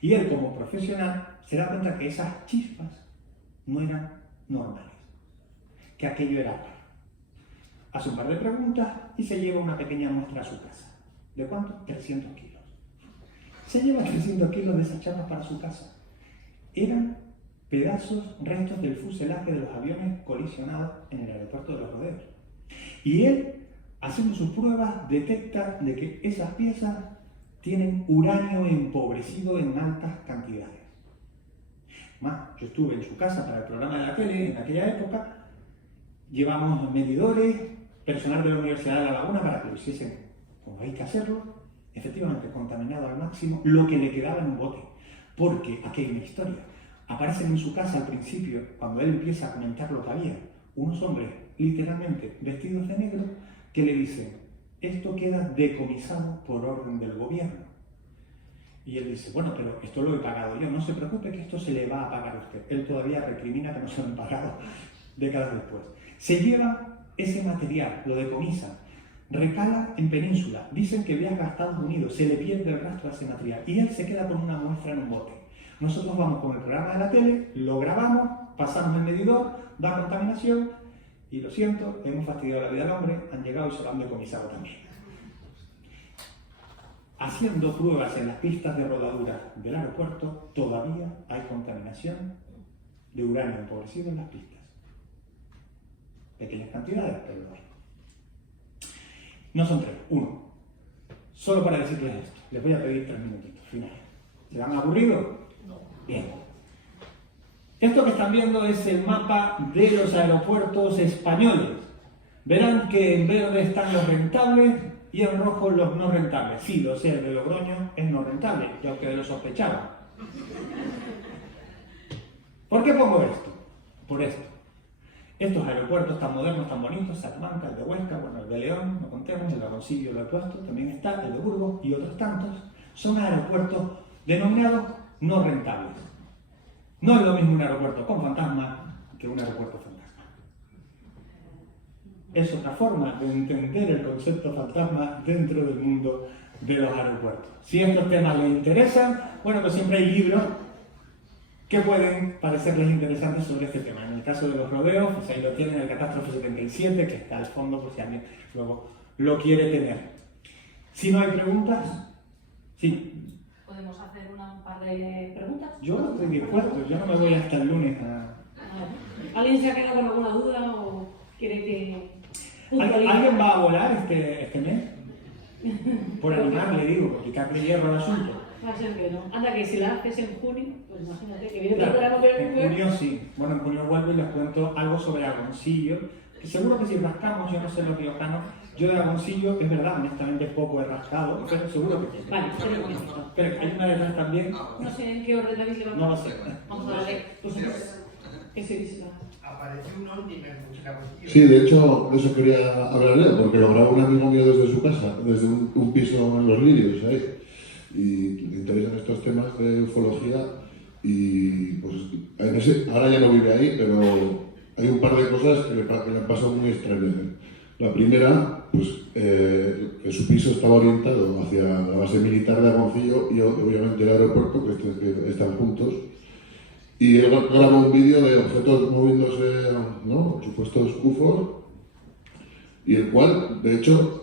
Y él como profesional se da cuenta que esas chispas no eran normales, que aquello era raro. Hace un par de preguntas y se lleva una pequeña muestra a su casa. ¿De cuánto? 300 kilos. se lleva 300 kilos de esas chapas para su casa. Eran pedazos, restos del fuselaje de los aviones colisionados en el aeropuerto de Los Rodeos. Y él, haciendo sus pruebas, detecta de que esas piezas tienen uranio empobrecido en altas cantidades. Más, yo estuve en su casa para el programa de la tele en aquella época, llevamos medidores, personal de la Universidad de La Laguna para que lo hiciesen como hay que hacerlo, efectivamente contaminado al máximo, lo que le quedaba en un bote. Porque aquí hay una historia. Aparecen en su casa al principio, cuando él empieza a comentar lo que había, unos hombres literalmente vestidos de negro que le dicen: esto queda decomisado por orden del gobierno. Y él dice: bueno, pero esto lo he pagado yo, no se preocupe que esto se le va a pagar a usted. Él todavía recrimina que no se lo han pagado décadas después. Se lleva ese material, lo decomisa, recala en Península, dicen que viaja a Estados Unidos, se le pierde el rastro de ese material y él se queda con una muestra en un bote. Nosotros vamos con el programa de la tele, lo grabamos, pasamos el medidor, da contaminación y lo siento, hemos fastidiado la vida al hombre, han llegado y se lo han decomisado también. Haciendo pruebas en las pistas de rodadura del aeropuerto, todavía hay contaminación de uranio empobrecido en las pistas. Pequeñas cantidades, pero lo hay. No son tres, uno. Solo para decirles esto, les voy a pedir 3 minutitos, finales. ¿Se han aburrido? No. Bien. Esto que están viendo es el mapa de los aeropuertos españoles. Verán que en verde están los rentables y en rojo los no rentables. Sí, lo sé, el de Logroño es no rentable, ya que lo sospechaba. ¿Por qué pongo esto? Por esto. Estos aeropuertos tan modernos, tan bonitos, Salamanca, el de Huesca, bueno, el de León, no contemos, el de Hermosillo lo he puesto, también está el de Burgos y otros tantos, son aeropuertos denominados no rentables. No es lo mismo un aeropuerto con fantasma que un aeropuerto fantasma. Es otra forma de entender el concepto fantasma dentro del mundo de los aeropuertos. Si estos temas les interesan, bueno, pues siempre hay libros que pueden parecerles interesantes sobre este tema. En el caso de los rodeos, pues ahí lo tienen, el Catástrofe 77, que está al fondo por si alguien luego lo quiere tener. Si no hay preguntas, sí. ¿Podemos hacer un par de preguntas? Yo estoy dispuesto, yo no me voy hasta el lunes a... ¿Alguien se ha quedado con alguna duda o quiere que... ¿Alguien va a volar este mes? Por animar, le digo, por quitarle hierro al asunto. Va a ser que no. Anda, que si la haces en junio, pues imagínate que viene Claro, el programa en junio sí. Bueno, en junio vuelvo y les cuento algo sobre Agoncillo, que seguro que si rascamos, yo no sé los riojanos, yo de Agoncillo, es verdad, honestamente poco he rascado, pero seguro que sí. Vale, espera un momentito. Pero hay una detrás también. No sé en qué orden habéis levantado. No lo sé. Vamos a darle, pues, que se visita. Apareció un Omni en el Agoncillo. Sí, de hecho, eso quería hablarle, porque lo grabó un amigo mío desde su casa, desde un piso en Los Lirios, ahí. Y le interesan estos temas de ufología y pues ahora ya no vive ahí, pero hay un par de cosas que le pasan muy extrañas. La primera, pues que su piso estaba orientado hacia la base militar de Agoncillo y obviamente el aeropuerto, que están juntos. Y él grabó un vídeo de objetos moviéndose, ¿no? Supuestos UFOs, y el cual, de hecho,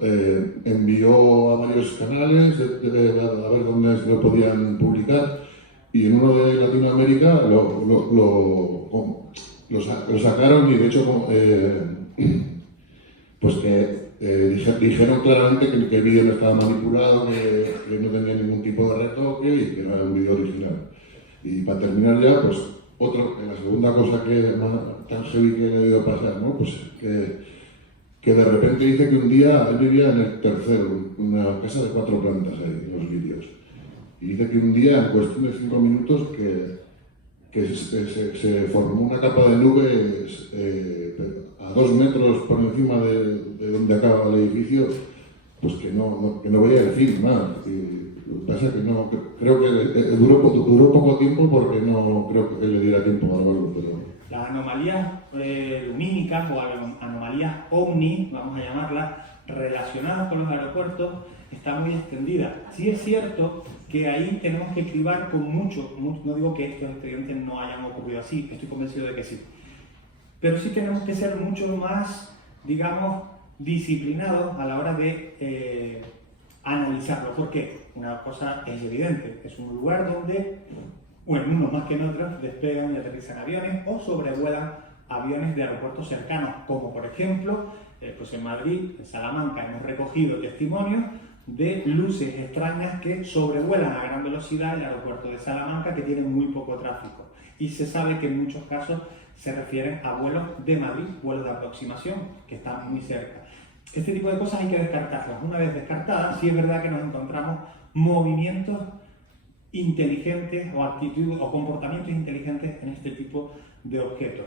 envió a varios canales a ver dónde se lo podían publicar, y en uno de Latinoamérica lo sacaron y, de hecho, pues que dijeron claramente que el vídeo no estaba manipulado, que no tenía ningún tipo de retoque y que era un vídeo original. Y para terminar ya, pues la segunda cosa tan heavy que le ha debido pasar, ¿no? Pues que de repente dice que un día él vivía en el tercero, una casa de 4 plantas ahí, en Los Lirios. Y dice que un día, en cuestión de 5 minutos, que se formó una capa de nubes a 2 metros por encima de donde acaba el edificio, pues que no voy a decir nada. Lo que pasa es que no, creo que duró poco tiempo porque no creo que le diera tiempo a grabarlo, pero... Las anomalías lumínicas o anomalías OVNI, vamos a llamarlas, relacionadas con los aeropuertos, está muy extendida. Sí es cierto que ahí tenemos que cribar con mucho, no digo que estos expedientes no hayan ocurrido así, estoy convencido de que sí, pero sí tenemos que ser mucho más, digamos, disciplinados a la hora de analizarlo. ¿Por qué? Una cosa es evidente, es un lugar donde, o en unos más que en otros, despegan y aterrizan aviones o sobrevuelan aviones de aeropuertos cercanos, como por ejemplo, pues en Madrid, en Salamanca, hemos recogido testimonios de luces extrañas que sobrevuelan a gran velocidad el aeropuerto de Salamanca, que tiene muy poco tráfico. Y se sabe que en muchos casos se refieren a vuelos de Madrid, vuelos de aproximación, que están muy cerca. Este tipo de cosas hay que descartarlas. Una vez descartadas, sí es verdad que nos encontramos movimientos inteligentes o actitudes o comportamientos inteligentes en este tipo de objetos.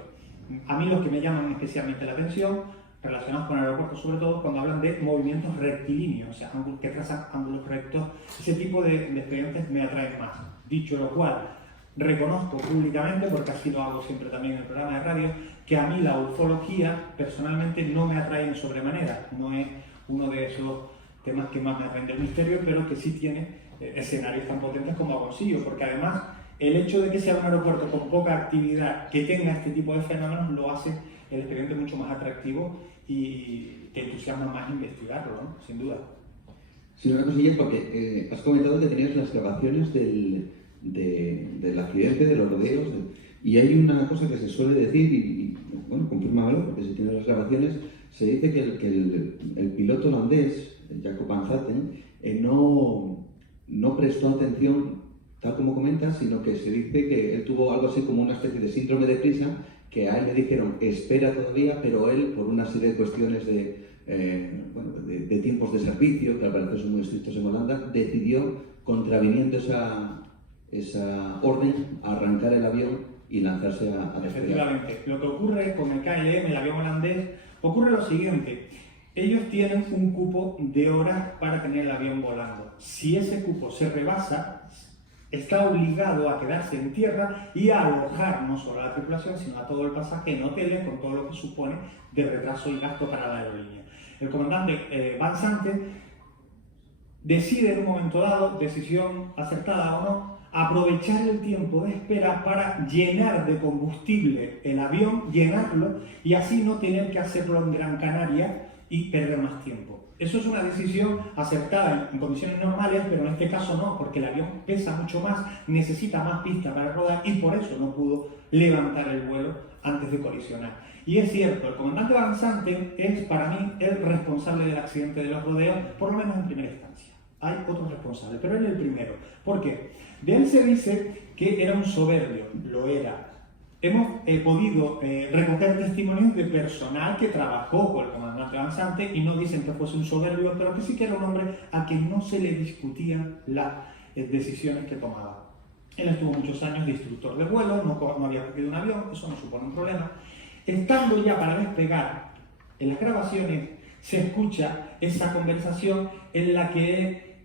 A mí los que me llaman especialmente la atención, relacionados con aeropuertos, sobre todo cuando hablan de movimientos rectilíneos, o sea, que trazan ángulos rectos, ese tipo de expedientes me atraen más. Dicho lo cual, reconozco públicamente, porque así lo hago siempre también en el programa de radio, que a mí la ufología personalmente no me atrae en sobremanera, no es uno de esos temas que más me atraen del misterio, pero que sí tiene escenarios tan potentes como Agoncillo, porque además el hecho de que sea un aeropuerto con poca actividad que tenga este tipo de fenómenos lo hace el expediente mucho más atractivo y te entusiasma más investigarlo, ¿no? Sin duda. Sí, una cosilla, porque has comentado que tenías las grabaciones del accidente, de los rodeos, y hay una cosa que se suele decir, y bueno, confírmalo, porque si tienes las grabaciones, se dice que el piloto holandés, Jacob van Zaten, no prestó atención, tal como comentas, sino que se dice que él tuvo algo así como una especie de síndrome de prisa, que a él le dijeron espera todavía, pero él, por una serie de cuestiones de tiempos de servicio, que al parecer son muy estrictos en Holanda, decidió, contraviniendo esa orden, arrancar el avión y lanzarse a despegar. Efectivamente, lo que ocurre con el KLM, el avión holandés, ocurre lo siguiente: ellos tienen un cupo de horas para tener el avión volando. Si ese cupo se rebasa, está obligado a quedarse en tierra y a alojar no solo a la tripulación, sino a todo el pasaje en hoteles, con todo lo que supone de retraso y gasto para la aerolínea. El comandante Van Zanten decide en un momento dado, decisión acertada o no, aprovechar el tiempo de espera para llenar de combustible el avión, llenarlo, y así no tener que hacerlo en Gran Canaria y perder más tiempo. Eso es una decisión acertada en condiciones normales, pero en este caso no, porque el avión pesa mucho más, necesita más pista para rodar y por eso no pudo levantar el vuelo antes de colisionar. Y es cierto, el comandante Van Zanten es para mí el responsable del accidente de los rodeos, por lo menos en primera instancia. Hay otros responsables, pero él es el primero. ¿Por qué? De él se dice que era un soberbio, lo era. Hemos podido recoger testimonios de personal que trabajó con el comandante Van Zanten y no dicen que fuese un soberbio, pero que sí que era un hombre a quien no se le discutían las decisiones que tomaba. Él estuvo muchos años de instructor de vuelo, no había cogido un avión, eso no supone un problema. Estando ya para despegar, en las grabaciones se escucha esa conversación en la que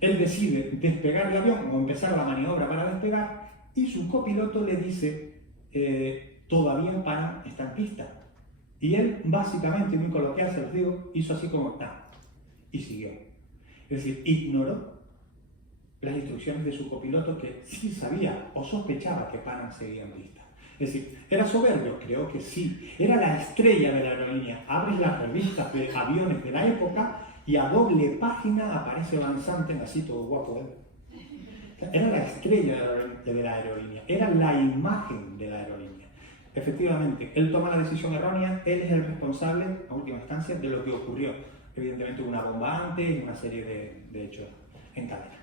él decide despegar el avión o empezar la maniobra para despegar y su copiloto le dice todavía el pan está en pista. Y él básicamente, muy coloquial se los digo, hizo así como y siguió. Es decir, ignoró las instrucciones de su copiloto, que sí sabía o sospechaba que Panam seguía en pista. Es decir, ¿era soberbio? Creo que sí. Era la estrella de la aerolínea. Abres las revistas de aviones de la época y a doble página aparece Van Zanten así todo guapo. Era la estrella de la aerolínea, era la imagen de la aerolínea. Efectivamente, él toma la decisión errónea, él es el responsable, a última instancia, de lo que ocurrió. Evidentemente una bomba antes y una serie de hechos en cadena.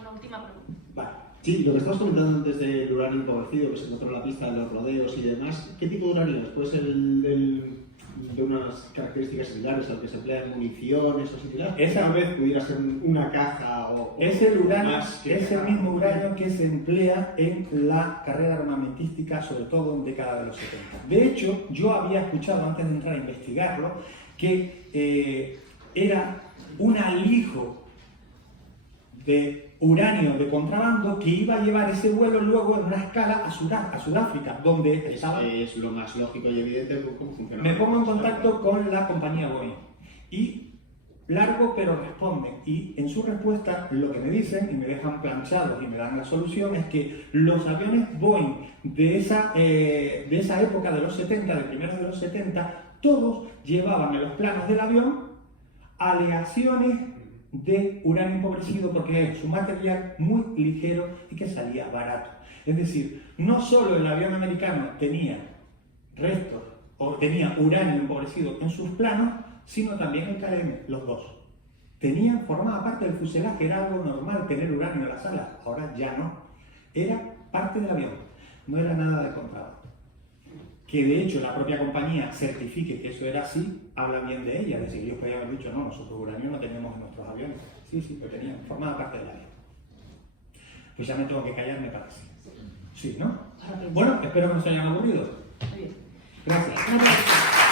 Una última pregunta. Vale. Sí, lo que estabas comentando antes del uranio empobrecido que se encontró en la pista de los rodeos y demás, ¿qué tipo de uranio es? ¿Puede ser de unas características similares al que se emplea en municiones o similar? Esa vez pudiera ser una caja o es el uranio, es el mismo uranio uranio que se emplea en la carrera armamentística, sobre todo en década de los 70. De hecho, yo había escuchado antes de entrar a investigarlo que era un alijo de uranio de contrabando que iba a llevar ese vuelo luego en una escala a Sudáfrica, donde estaba... Es lo más lógico y evidente cómo funciona. Me pongo en contacto con la compañía Boeing y largo pero responden, y en su respuesta lo que me dicen, y me dejan planchados y me dan la solución, es que los aviones Boeing de esa época de los 70, de primeros de los 70, todos llevaban en los planos del avión aleaciones de uranio empobrecido porque es un material muy ligero y que salía barato. Es decir, no solo el avión americano tenía restos o tenía uranio empobrecido en sus planos, sino también el KLM, los dos. Formaba parte del fuselaje, era algo normal tener uranio en las alas, ahora ya no. Era parte del avión, no era nada de contrato. Que de hecho la propia compañía certifique que eso era así, habla bien de ella. Es decir, ellos podían haber dicho, no, nosotros uranio no tenemos en nuestros aviones. Sí, pero tenían, formaba parte del avión. Pues ya me tengo que callar, me parece. Sí, ¿no? Bueno, espero que no se hayan aburrido. Gracias.